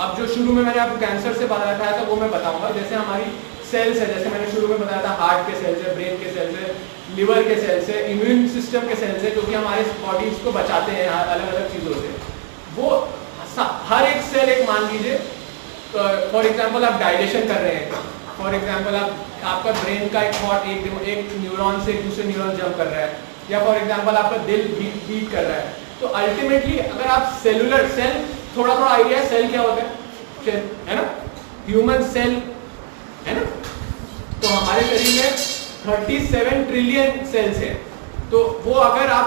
अब जो शुरू में मैंने आपको कैंसर से बताया था वो मैं बताऊंगा। जैसे हमारी सेल्स है, जैसे मैंने शुरू में बताया था, हार्ट के सेल्स है, ब्रेन के सेल्स है, लिवर के सेल्स है, इम्यून सिस्टम के सेल्स है, जो कि हमारे बॉडीज को बचाते हैं अलग अलग चीज़ों से। वो हर एक सेल एक मान लीजिए फॉर एग्जांपल आप डायलेशन कर रहे हैं, फॉर एग्जांपल आपका ब्रेन का एक थॉट एक न्यूरॉन से दूसरे न्यूरॉन जंप कर रहा है, या फॉर एग्जांपल आपका दिल बीट कर रहा है, तो अल्टीमेटली अगर आप सेलुलर सेल, थोड़ा आइडिया है सेल क्या होता है ना, ह्यूमन सेल है ना, तो हमारे शरीर में 37 ट्रिलियन सेल्स हैं। तो वो अगर आप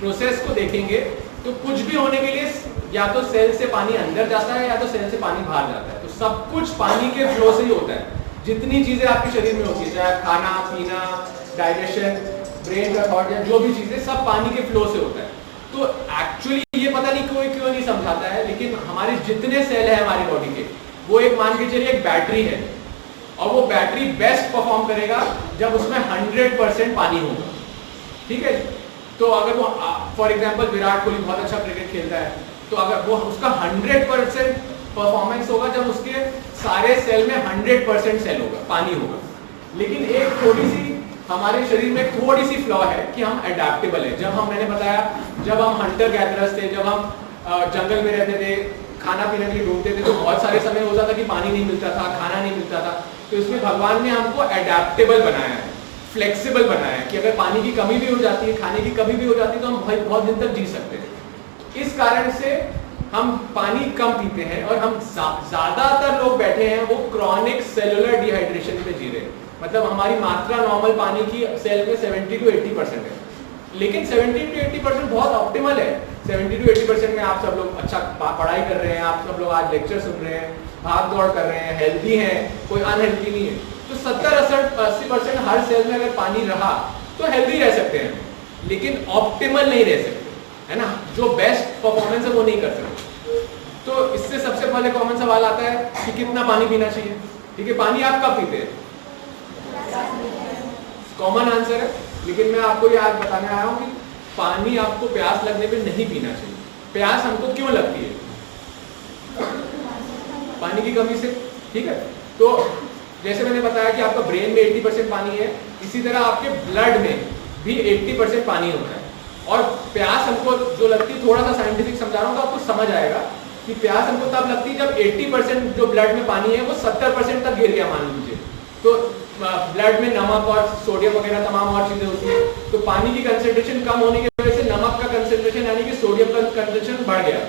प्रोसेस को देखेंगे तो कुछ भी होने के लिए या तो सेल से पानी अंदर जाता है या तो सेल से पानी बाहर जाता है, तो सब कुछ पानी के फ्लो से ही होता है। जितनी चीजें आपके शरीर में होती है, चाहे खाना पीना, डाइजेशन, ब्रेन का थॉट या जो भी चीजें, सब पानी के फ्लो से होता है। तो एक्चुअली ये पता नहीं कोई क्यों नहीं समझाता है, लेकिन हमारे जितने सेल है हमारी बॉडी के, वो एक मान के चलिए एक बैटरी है, और वो बैटरी बेस्ट परफॉर्म करेगा जब उसमें 100% पानी होगा, ठीक है। तो अगर वो फॉर एग्जांपल विराट कोहली बहुत अच्छा क्रिकेट खेलता है, तो अगर वो उसका 100% परफॉर्मेंस होगा जब उसके सारे सेल में 100% सेल होगा, पानी होगा। लेकिन एक थोड़ी सी हमारे शरीर में थोड़ी सी फ्लॉ है कि हम अडेप्टेबल है। जब मैंने बताया, जब हम हंटर गैदरर्स थे, जब हम जंगल में रहते थे, खाना पीने के लिए ढूंढते थे, तो बहुत सारे समय होता था कि पानी नहीं मिलता था, खाना नहीं मिलता था। तो इसमें भगवान ने हमको अडेप्टेबल बनाया है, फ्लेक्सिबल बनाया है कि अगर पानी की कमी भी हो जाती है, खाने की कमी भी हो जाती है, तो हम बहुत दिन तक जी सकते हैं। इस कारण से हम पानी कम पीते हैं, और हम ज्यादातर लोग बैठे हैं वो क्रॉनिक सेलुलर डिहाइड्रेशन में जी रहे हैं। मतलब हमारी मात्रा नॉर्मल पानी की सेल में 70 to 80% है, लेकिन 70 to 80% बहुत ऑप्टिमल है। 70 to 80% में आप सब लोग अच्छा पढ़ाई कर रहे हैं, आप सब लोग आज लेक्चर सुन रहे हैं, भाग दौड़ कर रहे हैं, हेल्दी हैं, कोई अनहेल्दी नहीं है। तो 70-80% हर सेल में अगर पानी रहा तो हेल्दी रह सकते हैं, लेकिन ऑप्टिमल नहीं रह सकते, है ना। जो बेस्ट परफॉर्मेंस है वो नहीं कर सकते। तो इससे सबसे पहले कॉमन सवाल आता है कि कितना पानी पीना चाहिए, ठीक है। पानी आप कब पीते हैं? कॉमन आंसर है, लेकिन मैं आपको ये आज बताने आया हूँ कि पानी आपको प्यास लगने पे नहीं पीना चाहिए। प्यास हमको क्यों लगती है? पानी की कमी से, ठीक है। तो जैसे मैंने बताया कि आपका ब्रेन में 80% पानी है, इसी तरह आपके ब्लड में भी 80% पानी होता है। और प्यास हमको जो लगती है, थोड़ा सा साइंटिफिक समझा रहा हूँ तो आपको समझ आएगा कि प्यास हमको तब लगती है जब 80% जो ब्लड में पानी है वो 70% तक गिर गया मान लीजिए। तो ब्लड में नमक और सोडियम वगैरह तमाम और चीजें होती है, तो पानी की कंसेंट्रेशन कम होने की वजह से नमक का कंसेंट्रेशन यानी कि सोडियम का कंसेंट्रेशन बढ़ गया।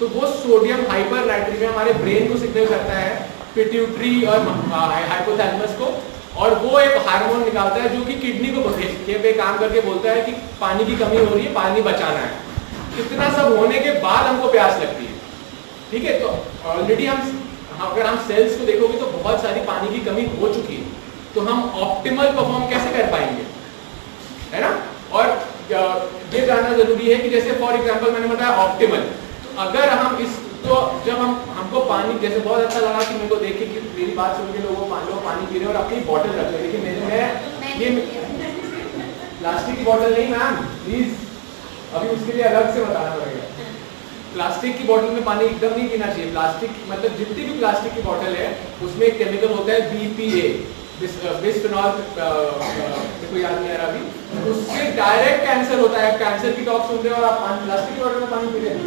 तो वो सोडियम हाइपर नाइट्रेशन हमारे ब्रेन को सिग्नल करता है, पिट्यूटरी और हाइपोथैलेमस को, और वो एक हार्मोन निकालता है जो कि किडनी को पे काम करके बोलता है कि पानी की कमी हो रही है, पानी बचाना है। इतना सब होने के बाद हमको प्यास लगती है, ठीक है। तो ऑलरेडी अगर हम सेल्स को देखोगे तो बहुत सारी पानी की कमी हो चुकी है, तो हम ऑप्टिमल परफॉर्म कैसे कर पाएंगे, है ना। और ये जानना जरूरी है कि जैसे फॉर एग्जांपल मैंने बताया ऑप्टिमल, तो अगर हम तो जब हमको पानी, जैसे बहुत अच्छा लगा कि मेरे को देख के कि मेरी बात सुन के लोग पानी पी रहे हैं और अपनी बॉटल रख रहे हैं, लेकिन मैं ये प्लास्टिक की बॉटल नहीं मैम, प्लीज अभी उसके लिए अलग से बताना पड़ेगा। प्लास्टिक की बोतल में पानी एकदम नहीं पीना चाहिए। प्लास्टिक मतलब जितनी भी प्लास्टिक की बोतल है उसमें एक केमिकल होता है BPA, बिस्फेनॉल, देखो याद नहीं आ रहा अभी, उससे डायरेक्ट कैंसर होता है। कैंसर की टॉक सुन रहे हो और आप प्लास्टिक की बोतल में पानी पी रहे हैं,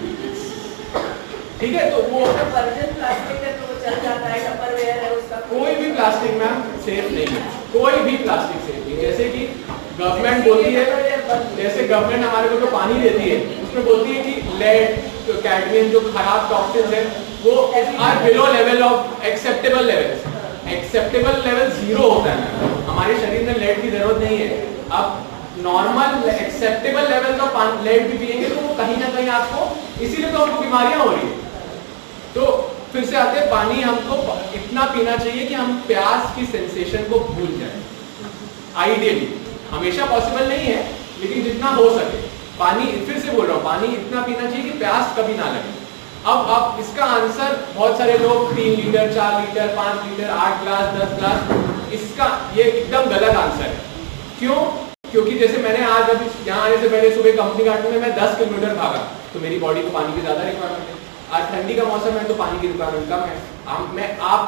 ठीक है। तो वो प्लास्टिक का तो चल जाता है, टपरवेयर है उसका, कोई भी प्लास्टिक मैम सेफ नहीं है, कोई भी प्लास्टिक सेफ नहीं। जैसे कि गवर्नमेंट बोलती है, जैसे गवर्नमेंट हमारे को जो पानी देती है उसमें बोलती है कि लेड, कैडमियम, जो खराब टॉक्सिन्स है वो are below level of acceptable level. Acceptable level 0 होता है। हमारे शरीर में लेड की जरूरत नहीं है। अब नॉर्मल एक्सेप्टेबल लेवल का लेड भी पिएंगे तो वो कहीं ना कहीं आपको, इसीलिए तो हमको बीमारियां हो रही है। तो फिर से आते हैं, पानी हमको इतना पीना चाहिए कि हम प्यास की सेंसेशन को भूल जाएं। आइडियली हमेशा पॉसिबल नहीं है, लेकिन जितना हो सके पानी, फिर से बोल रहा हूँ, पानी इतना पीना चाहिए कि प्यास कभी ना लगे। अब इसका आंसर बहुत सारे लोग 3 litre, 4 litre, 5 litre, 8 glass, 10 glass, इसका ये एकदम गलत आंसर है। क्यों? क्योंकि जैसे मैंने आज अभी यहाँ आने से पहले सुबह कंपनी गार्डन में मैं 10 किलोमीटर भागा, तो मेरी बॉडी को पानी की ज्यादा रिक्वायरमेंट है। आज ठंडी का मौसम है तो पानी की रिक्वायरमेंट कम है। आप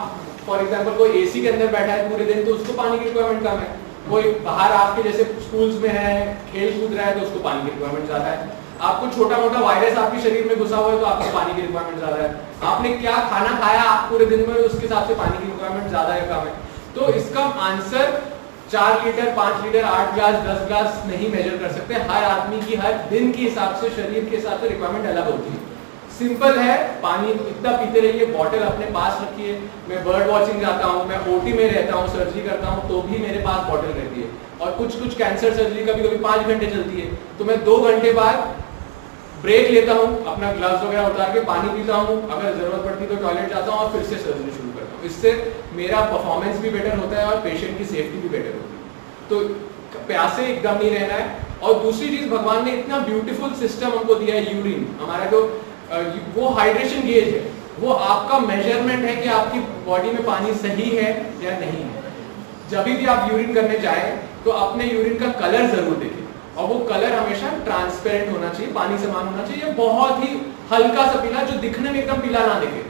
फॉर एग्जाम्पल कोई AC के अंदर बैठा है पूरे दिन तो उसको पानी की रिक्वायरमेंट कम है। कोई बाहर आपके जैसे स्कूल्स में है, खेल कूद रहा है तो उसको पानी की रिक्वायरमेंट ज्यादा है। आपको छोटा मोटा वायरस आपके शरीर में घुसा हुआ है तो आपको पानी की रिक्वायरमेंट ज्यादा है। आपने क्या खाना खाया आप पूरे दिन में, उसके हिसाब से पानी की रिक्वायरमेंट ज्यादा है कम है। तो इसका answer 4 litre 5 litre 8 glass 10 glass नहीं मेजर कर सकते। हर आदमी की हर दिन के हिसाब से, शरीर के हिसाब से रिक्वायरमेंट अलग होती है। सिंपल है, पानी इतना पीते रहिए, बॉटल अपने पास रखिए। मैं बर्ड वॉचिंग जाता हूँ, मैं ओटी में रहता हूँ, सर्जरी करता हूँ तो भी मेरे पास बॉटल रहती है। और कुछ कैंसर सर्जरी कभी कभी 5 घंटे चलती है तो मैं 2 घंटे बाद ब्रेक लेता हूँ, अपना ग्लव्स वगैरह उतार के पानी पीता हूँ, अगर जरूरत पड़ती तो टॉयलेट जाता हूँ और फिर से सर्जरी शुरू करता हूँ। इससे मेरा परफॉर्मेंस भी बेटर होता है और पेशेंट की सेफ्टी भी बेटर होती है। तो प्यासे एकदम नहीं रहना है। और दूसरी चीज, भगवान ने इतना ब्यूटीफुल सिस्टम हमको दिया है, यूरिन हमारा जो वो हाइड्रेशन गेज है, वो आपका मेजरमेंट है कि आपकी बॉडी में पानी सही है या नहीं है। जब भी आप यूरिन करने जाएं तो अपने यूरिन का कलर जरूर देखें, और वो कलर हमेशा ट्रांसपेरेंट होना चाहिए, पानी समान होना चाहिए, बहुत ही हल्का सा पीला, जो दिखने में एकदम पीला ना दिखे।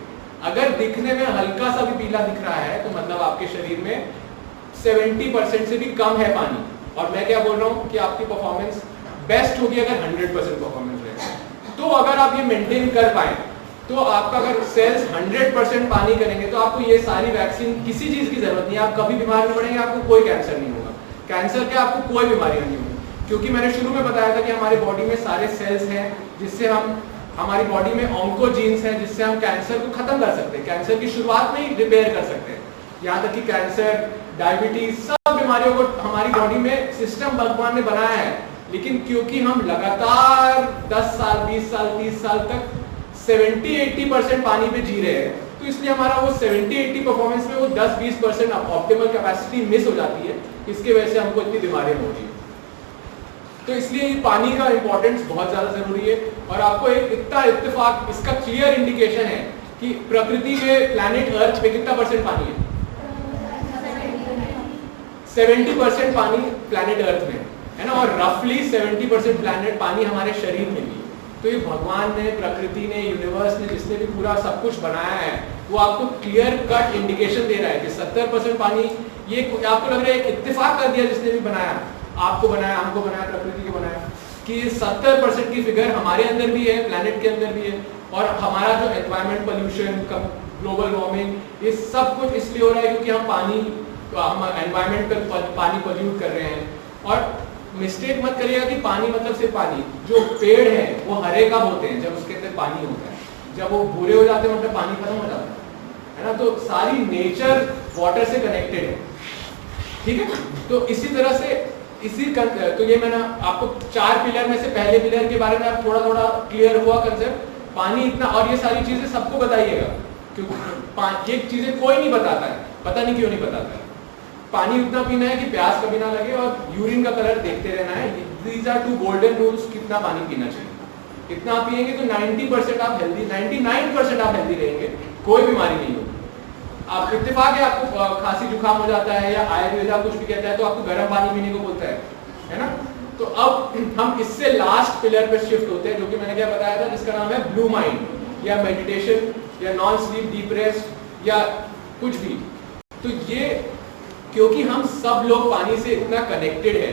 अगर दिखने में हल्का सा भी पीला दिख रहा है तो मतलब आपके शरीर में 70% से भी कम है पानी। और मैं क्या बोल रहा हूँ कि आपकी परफॉर्मेंस बेस्ट होगी अगर 100% परफॉर्मेंस रहेगा। तो अगर आप ये मेंटेन कर पाए तो आपका, अगर सेल्स 100% पानी करेंगे तो आपको ये सारी वैक्सीन, किसी चीज की जरूरत नहीं है, आप कभी बीमार नहीं पड़ेंगे, आपको कोई कैंसर नहीं होगा। कैंसर के आपको कोई बीमारी नहीं होगी, क्योंकि मैंने शुरू में बताया था कि हमारे बॉडी में सारे सेल्स हैं जिससे हमारी बॉडी में ऑन्कोजीन्स हैं जिससे हम कैंसर को खत्म कर सकते हैं, कैंसर की शुरुआत में ही रिपेयर कर सकते हैं। यहाँ तक कि कैंसर, डायबिटीज, सब बीमारियों को हमारी बॉडी में सिस्टम भगवान ने बनाया है। लेकिन क्योंकि हम लगातार 10 साल 20 साल 30 साल तक 70-80% पानी पे जी रहे हैं, तो इसलिए हमारा वो 70-80 परफॉर्मेंस में वो 10-20% ऑप्टिमल कैपेसिटी मिस हो जाती है। इसकी वजह से हमको इतनी बीमारियां हो रही है। तो इसलिए पानी का इंपॉर्टेंस बहुत ज्यादा जरूरी है। और आपको एक इतना इत्तेफाक, इसका क्लियर इंडिकेशन है कि प्रकृति में, प्लैनेट अर्थ पे कितना परसेंट पानी है? 70% पानी प्लैनेट अर्थ में है ना, और रफली 70% प्लैनेट पानी हमारे शरीर में भी। तो ये भगवान ने, प्रकृति ने, यूनिवर्स ने, जिसने भी पूरा सब कुछ बनाया है, वो आपको क्लियर कट इंडिकेशन दे रहा है कि 70% पानी, ये आपको लग रहा है एक इत्तेफाक कर दिया जिसने भी बनाया, आपको बनाया, हमको बनाया, प्रकृति को बनाया, कि 70% की फिगर हमारे अंदर भी है, प्लैनेट के अंदर भी है। और हमारा जो एनवायरमेंट, पोल्यूशन, ग्लोबल वार्मिंग, ये सब कुछ इसलिए हो रहा है क्योंकि हम एनवायरमेंट पर पानी पोल्यूट कर रहे हैं। और मिस्टेक मत करिएगा कि पानी मतलब सिर्फ पानी। जो पेड़ है वो हरे कब होते हैं? जब उसके अंदर पानी होता है। जब वो भूरे हो जाते हैं मतलब पानी खत्म हो जाता है ना। तो सारी नेचर वाटर से कनेक्टेड है, ठीक है। तो इसी तरह से तो ये मैंने आपको 4 पिलर में से पहले पिलर के बारे में आप थोड़ा थोड़ा क्लियर हुआ कंसेप्ट। पानी इतना, और ये सारी चीजें सबको बताइएगा, क्योंकि ये चीजें कोई नहीं बताता है, पता नहीं क्यों नहीं बताता है। पानी उतना पीना है कि प्यास कभी ना लगे, और यूरिन का कलर देखते रहना है। दीज आर 2 गोल्डन रूल्स, कितना पानी पीना चाहिए। इतना आप पिएंगे तो 90% आप हेल्दी, 99% आप हेल्दी रहेंगे, कोई बीमारी नहीं होगी। आप इत्तेफाक है, आपको खांसी जुकाम हो जाता है या आयुर्वेदा कुछ भी कहता है तो आपको गर्म पानी पीने को बोलता है ना। तो अब हम इससे लास्ट पिलर पे शिफ्ट होते हैं, जो कि मैंने क्या बताया था, जिसका नाम है ब्लू माइंड या मेडिटेशन या नॉन स्लीप डीप रेस्ट या कुछ भी। तो ये, क्योंकि हम सब लोग पानी से इतना कनेक्टेड है,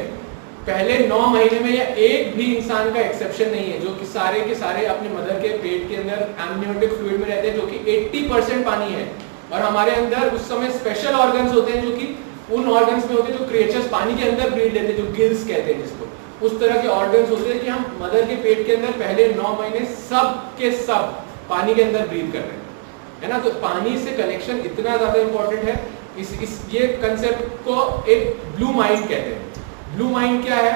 पहले 9 महीने में या एक भी इंसान का एक्सेप्शन नहीं है जो कि सारे के सारे अपने मदर के पेट के अंदर एमनियोटिक फ्लूइड में रहते हैं, जो कि 80% पानी है। और हमारे अंदर उस समय स्पेशल ऑर्गन्स होते हैं जो कि उन ऑर्गन्स में होते हैं जो क्रिएचर्स पानी के अंदर ब्रीड लेते हैं, जो गिल्स कहते हैं जिसको, उस तरह के ऑर्गन्स होते हैं कि हम मदर के पेट के अंदर पहले 9 महीने सब के सब पानी के अंदर ब्रीड कर रहे हैं, है ना। तो पानी से कनेक्शन इतना ज्यादा इंपॉर्टेंट है। ये कंसेप्ट को एक ब्लू माइंड कहते हैं। ब्लू माइंड क्या है?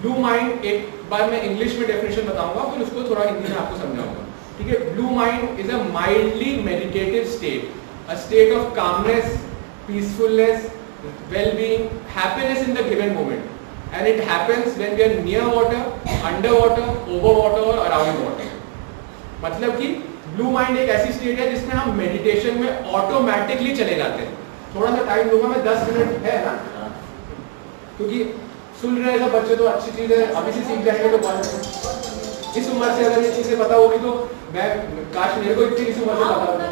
ब्लू माइंड, एक बार मैं इंग्लिश में डेफिनेशन बताऊंगा, फिर उसको थोड़ा हिंदी में आपको समझाऊंगा, ठीक है। Blue mind is a mildly meditative state, a state of calmness, peacefulness, well-being, happiness in the given moment, and it happens when we are near water, under water, over water और अराउंड वाटर। मतलब कि blue mind एक ऐसी state है जिसमें हम meditation में automatically चले जाते हैं। थोड़ा सा टाइम दूंगा मैं, 10 मिनट है ना, क्योंकि सुन रहे सब बच्चे तो अच्छी चीज है, अभी से सीख जाएंगे तो बहुत। इस उम्र से अगर ये चीजें पता होगी तो मैं, काश मेरे को इतनी इस उम्र से पता होता।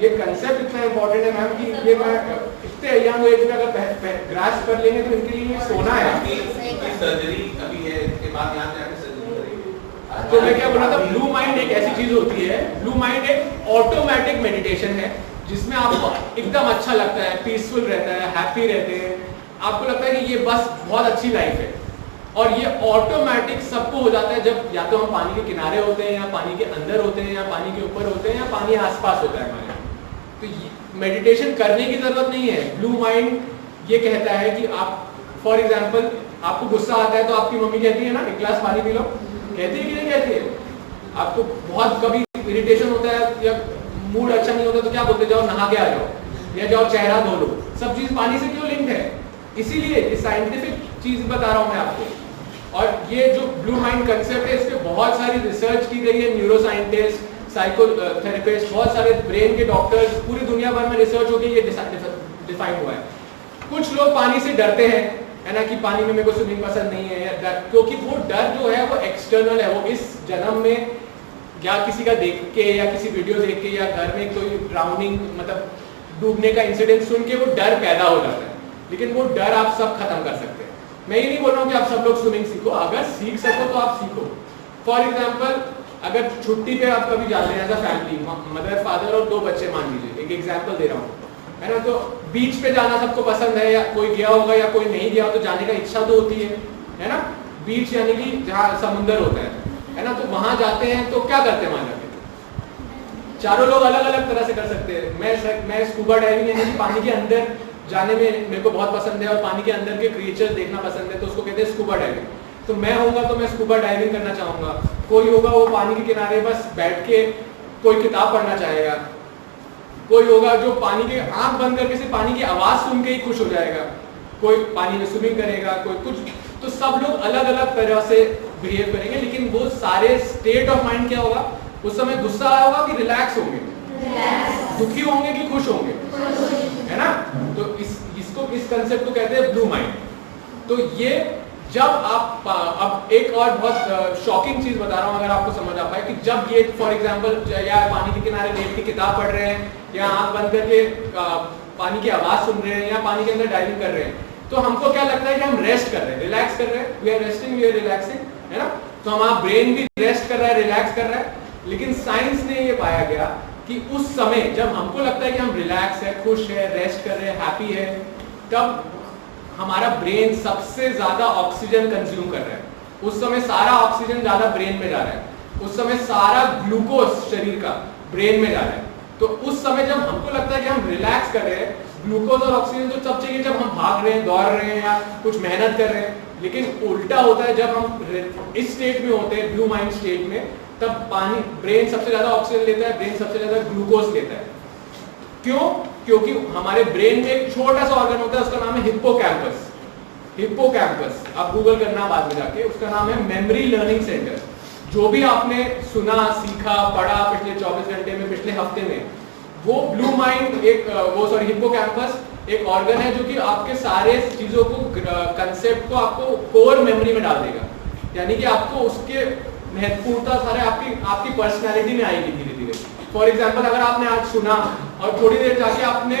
ये कंसेप्ट इतना इंपॉर्टेंट है मैम कि ये मैं इतने यंग एज में अगर ग्रास्प कर लेंगे तो इनके लिए सोना है। सर्जरी अभी है, इसके बाद यहाँ पे आके सर्जरी करेंगे। तो मैं क्या बोल रहा था, ब्लू माइंड एक ऐसी चीज होती है, ब्लू माइंड एक ऑटोमेटिक मेडिटेशन है जिसमें आपको एकदम अच्छा लगता है, पीसफुल रहता है, हैप्पी रहते हैं, आपको लगता है कि ये बस बहुत अच्छी लाइफ है। और ये ऑटोमेटिक सबको हो जाता है जब या तो हम पानी के किनारे होते हैं, या पानी के अंदर होते हैं, या पानी के ऊपर होते हैं, या पानी आसपास होता है हमारे। तो मेडिटेशन करने की जरूरत नहीं है। ब्लू माइंड ये कहता है कि आप फॉर एग्जाम्पल आपको गुस्सा आता है तो आपकी मम्मी कहती है ना एक गिलास पानी पी लो, कहती है कि नहीं कहती है? आपको बहुत कभी इरिटेशन होता है या मूड अच्छा नहीं होता तो क्या बोलते, जाओ नहा के आ जाओ, या जाओ चेहरा धो लो। सब चीज पानी से क्यों लिंक्ड है? इसीलिए ये साइंटिफिक चीज बता रहा हूं मैं आपको। और ये जो ब्लू माइंड कंसेप्ट है, इस पे बहुत सारी रिसर्च की गई है, न्यूरो साइंटिस्ट, साइकोथेरेपिस्ट, बहुत सारे ब्रेन के डॉक्टर्स, पूरी दुनिया भर में रिसर्च हो गई, ये डिफाइन हुआ है। कुछ लोग पानी से डरते हैं, है ना, कि पानी में मेरे को स्विमिंग पसंद नहीं है, या क्योंकि वो डर जो है वो एक्सटर्नल है, वो इस जन्म में या किसी का देख के या किसी वीडियो देख के या घर में कोई ड्राउनिंग मतलब डूबने का इंसिडेंट सुन के वो डर पैदा हो जाता है। लेकिन वो डर आप सब खत्म कर सकते हैं। मैं ये नहीं बोल रहा हूँ कि आप सब लोग स्विमिंग सीखो, अगर सीख सको तो आप सीखो। फॉर एग्जाम्पल अगर छुट्टी पे आप कभी जाते हैं as a family, mother father और 2 बच्चे मान लीजिए, एक एग्जाम्पल दे रहा हूँ, है ना, तो बीच पे जाना सबको पसंद है, या कोई गया होगा या कोई नहीं गया हो तो जाने का इच्छा तो होती है ना। बीच यानी कि जहाँ समुंदर होता है ना, तो वहां जाते हैं तो क्या करते हैं वहां जाके? चारों लोग अलग अलग तरह से कर सकते हैं। मैं स्कूबा डाइविंग यानी कि पानी के अंदर जाने में मेरे को बहुत पसंद है और पानी के अंदर के क्रिएचर्स देखना पसंद है, तो उसको कहते हैं स्कूबा डाइविंग। तो मैं होऊंगा तो मैं स्कूबा डाइविंग करना चाहूंगा। कोई होगा वो पानी के किनारे बस बैठ के कोई किताब पढ़ना चाहेगा। कोई होगा जो पानी के आंख बंद करके सिर्फ पानी की आवाज सुन के ही खुश हो जाएगा। कोई पानी में स्विमिंग करेगा, कोई कुछ। तो सब लोग अलग अलग तरह से बिहेव करेंगे, लेकिन वो सारे स्टेट ऑफ माइंड क्या होगा? उस समय गुस्सा आया होगा कि रिलैक्स होंगे, दुखी होंगे कि खुश होंगे, है ना। तो इसको इस कंसेप्ट को कहते हैं ब्लू माइंड। तो ये जब आप अब एक और बहुत शॉकिंग चीज बता रहा हूं, अगर आपको समझ आ पाए, कि जब ये फॉर एग्जांपल या पानी के किनारे लेट के किताब पढ़ रहे हैं, या आंख बंद करके पानी की आवाज सुन रहे हैं, या पानी के अंदर डाइविंग कर रहे हैं, तो हमको क्या लगता है कि हम रेस्ट कर रहे हैं, रिलैक्स कर रहे हैं, we are resting, we are relaxing, है ना। तो हमारा ब्रेन भी रेस्ट कर रहा है, रिलैक्स कर रहा है। लेकिन साइंस ने ये पाया गया कि उस समय जब हमको लगता है कि हम रिलैक्स है, खुश है, रेस्ट कर रहे हैं, हैप्पी है, तब हमारा ब्रेन सबसे ज्यादा ऑक्सीजन कंज्यूम कर रहा है। उस समय सारा ऑक्सीजन ज्यादा ब्रेन में जा रहा है, उस समय सारा ग्लूकोज शरीर का ब्रेन में जा रहा है। तो उस समय जब हमको लगता है कि हम रिलैक्स कर रहे हैं, ग्लूकोज और ऑक्सीजन तो तब चाहिए जब हम भाग रहे हैं, दौड़ रहे हैं, या कुछ मेहनत कर रहे हैं। लेकिन उल्टा होता है जब हम इस स्टेट में होते हैं, ब्लू माइंड स्टेट में, तब पानी ब्रेन सबसे ज्यादा ऑक्सीजन लेता है, ब्रेन सबसे ज्यादा ग्लूकोज लेता है। क्यों? क्योंकि हमारे ब्रेन में एक छोटा सा ऑर्गन होता है, उसका नाम है हिप्पोकैम्पस। हिप्पोकैम्पस आप गूगल करना बाद में जाके, उसका नाम है मेमोरी लर्निंग सेंटर। जो भी आपने सुना, सीखा, पढ़ा पिछले 24 घंटे में, पिछले हफ्ते में, वो ब्लू माइंड हिप्पोकैम्पस एक ऑर्गन है जो कि आपके सारे चीजों को, कंसेप्ट को आपको कोर मेमोरी में डाल देगा। यानी कि आपको उसके महत्वपूर्णता सारे आपकी पर्सनैलिटी में आएगी धीरे धीरे। फॉर एग्जाम्पल अगर आपने आज सुना और थोड़ी देर जाके आपने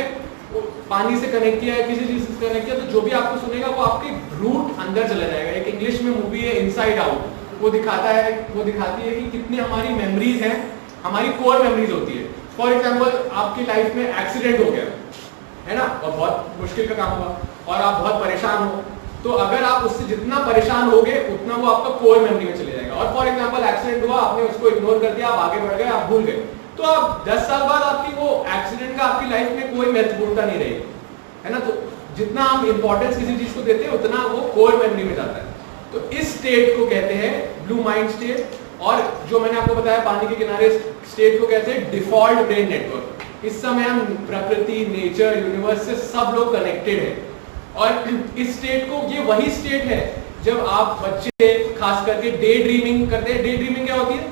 पानी से कनेक्ट किया है, किसी चीज से कनेक्ट किया, तो जो भी आपको सुनेगा वो आपके रूट अंदर चला जाएगा। एक इंग्लिश में मूवी है इनसाइड आउट, वो दिखाती है कि कितनी हमारी मेमोरीज हैं, हमारी कोर मेमोरीज होती है। फॉर एग्जाम्पल आपकी लाइफ में एक्सीडेंट हो गया, है ना, और बहुत मुश्किल का काम हुआ और आप बहुत परेशान हो, तो अगर आप उससे जितना परेशान होगे उतना वो आपका कोर मेमोरी में चले जाएगा। और फॉर एग्जांपल एक्सीडेंट हुआ, आपने उसको इग्नोर कर दिया, आप आगे बढ़ गए, आप भूल गए, तो आप 10 साल बाद आपकी वो एक्सीडेंट का आपकी लाइफ में कोई महत्वपूर्णता नहीं रहेगी, है ना। तो जितना हम इंपॉर्टेंस किसी चीज को देते हैं उतना वो कोर मेमोरी में जाता है। तो इस स्टेट को कहते हैं ब्लू माइंड स्टेट। और जो मैंने आपको बताया पानी के किनारे स्टेट को कहते हैं डिफॉल्ट ब्रेन नेटवर्क। इस समय हम प्रकृति, नेचर, यूनिवर्स से सब लोग कनेक्टेड हैं। और इस स्टेट को, ये वही स्टेट है जब आप बच्चे खास करके डे ड्रीमिंग करते हैं। डे ड्रीमिंग क्या होती है?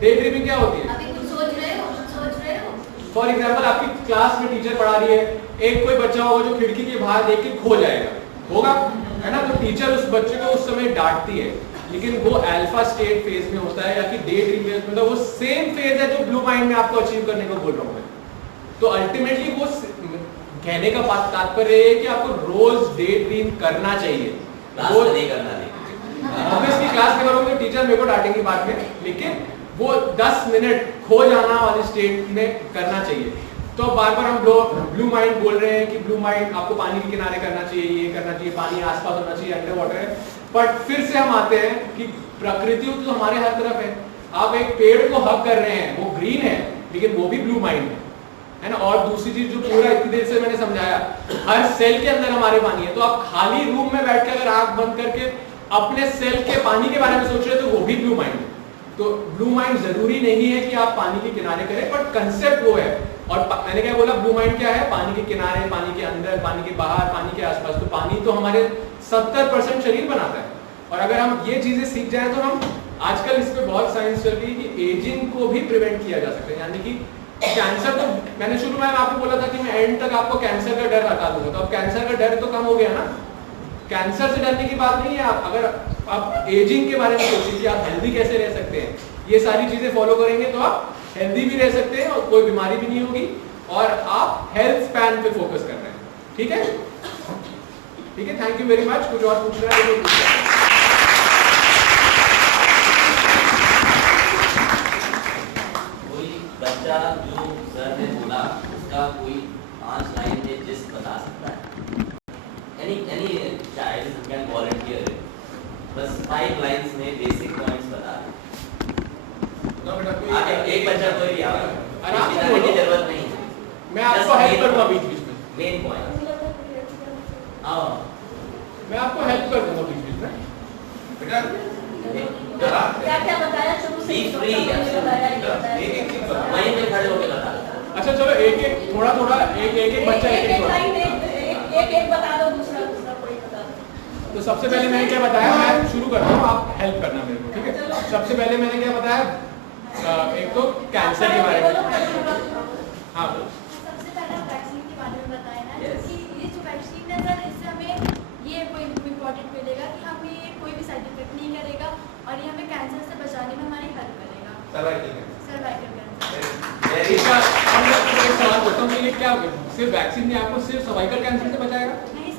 डे ड्रीमिंग क्या होती है? अभी कुछ सोच रहे हो? फॉर एग्जाम्पल आपकी क्लास में टीचर पढ़ा रही है, एक कोई बच्चा होगा जो खिड़की के बाहर देख के खो जाएगा, होगा, है ना। तो टीचर उस बच्चे को उस समय डांटती है, लेकिन वो अल्फा स्टेट फेज में होता है या कि डे ड्रीम फेज में होता है। वो सेम फेज है जो ब्लू माइंड में आपको अचीव करने को बोल रहा हूँ मैं। तो अल्टीमेटली वो कहने का बात तात्पर्य है कि आपको रोज डे ड्रीम करना चाहिए। रोज नहीं करना नहीं। ऑब्वियसली क्लास में करोगे टीचर मेरे को डांटेंगे बाद में, लेकिन वो 10 मिनट खो जाना वाली स्टेट में करना चाहिए। तो बार बार हम ब्लू माइंड बोल रहे हैं कि ब्लू माइंड आपको पानी के किनारे करना चाहिए, ये करना चाहिए, पानी आसपास होना चाहिए, अंडर वाटर है। बट फिर से हम आते हैं कि प्रकृति तो हमारे हर तरफ है। आप एक पेड़ को हक कर रहे हैं, वो ग्रीन है लेकिन वो भी ब्लू माइंड है ना। और दूसरी चीज जो पूरा इतनी देर से मैंने समझाया, हर सेल के अंदर हमारे पानी है। तो आप खाली रूम में बैठ के अगर आंख बंद करके अपने सेल के पानी के बारे में सोच रहे हैं तो वो भी ब्लू माइंड है। तो ब्लू माइंड जरूरी नहीं है कि आप पानी के किनारे करें, बट कंसेप्ट वो है। और मैंने क्या बोला, ब्लू माइंड क्या है? पानी के किनारे, पानी के अंदर, पानी के बाहर, पानी के आसपास। तो पानी तो हमारे 70% शरीर बनाता है। और अगर हम ये चीजें सीख जाएं तो हम आजकल इस पे बहुत साइंस चल रही है कि एजिंग को भी प्रिवेंट किया जा सकता है। यानी कि कैंसर, तो मैंने शुरू में आपको बोला था कि मैं एंड तक आपको कैंसर का डर हटा दूंगा, तो अब कैंसर का डर तो कम हो गया ना। कैंसर से डरने की बात नहीं है। आप अगर आप एजिंग के बारे में सोचिए कि आप हेल्दी कैसे रह सकते हैं, ये सारी चीजें फॉलो करेंगे तो आप हेल्दी भी रह सकते हैं और कोई बीमारी भी नहीं होगी, और आप हेल्थ स्पैन पे फोकस कर रहे हैं। ठीक है, ठीक है, थैंक यू वेरी मच। कुछ और पूछ रहा है? कोई बच्चा जो सर ने बोला उसका कोई 5 लाइन में जिस्ट बता सकता है? Any child can volunteer it. बस 5 लाइन्स में बेसिक पॉइंट्स बता दें। एक बच्चा कोई भी आवे, बताने की जरूरत नहीं है। मैं आपको हेल्प करूंगा बीच-बीच में। Main point. आओ, मैं आपको हेल्प कर दूंगा बीच-बीच में। बेटा क्या बताया शुरू से? Be free, एक चीज बताओ। वहीं पे खड़े होके बता। अच्छा चलो, एक थोड़ा एक बच्चा एक बता दो, दूसरा कोई बता दो। तो सबसे पहले मैंने क्या बताया, मैं शुरू करता हूँ, आप हेल्प करना मेरे को, ठीक है। सबसे पहले मैंने क्या बताया, एक तो कैंसर के बारे में। हाँ, सबसे पहले वैक्सीन के बारे में बताया ना, क्योंकि ये जो वैक्सीन है सर, इससे हमें ये कोई इम्पोर्टेंट मिलेगा कि हमें कोई भी साइड इफेक्ट नहीं करेगा और ये हमें कैंसर से बचाने में हमारी हेल्प करेगा। Cervical cervical cancer. इसका हम लोग एक सवाल पूछता हूँ कि ये क्या सिर्फ वैक्सीन ने आपको सिर्फ सर्वाइकल कैंसर से बचाएगा? नहीं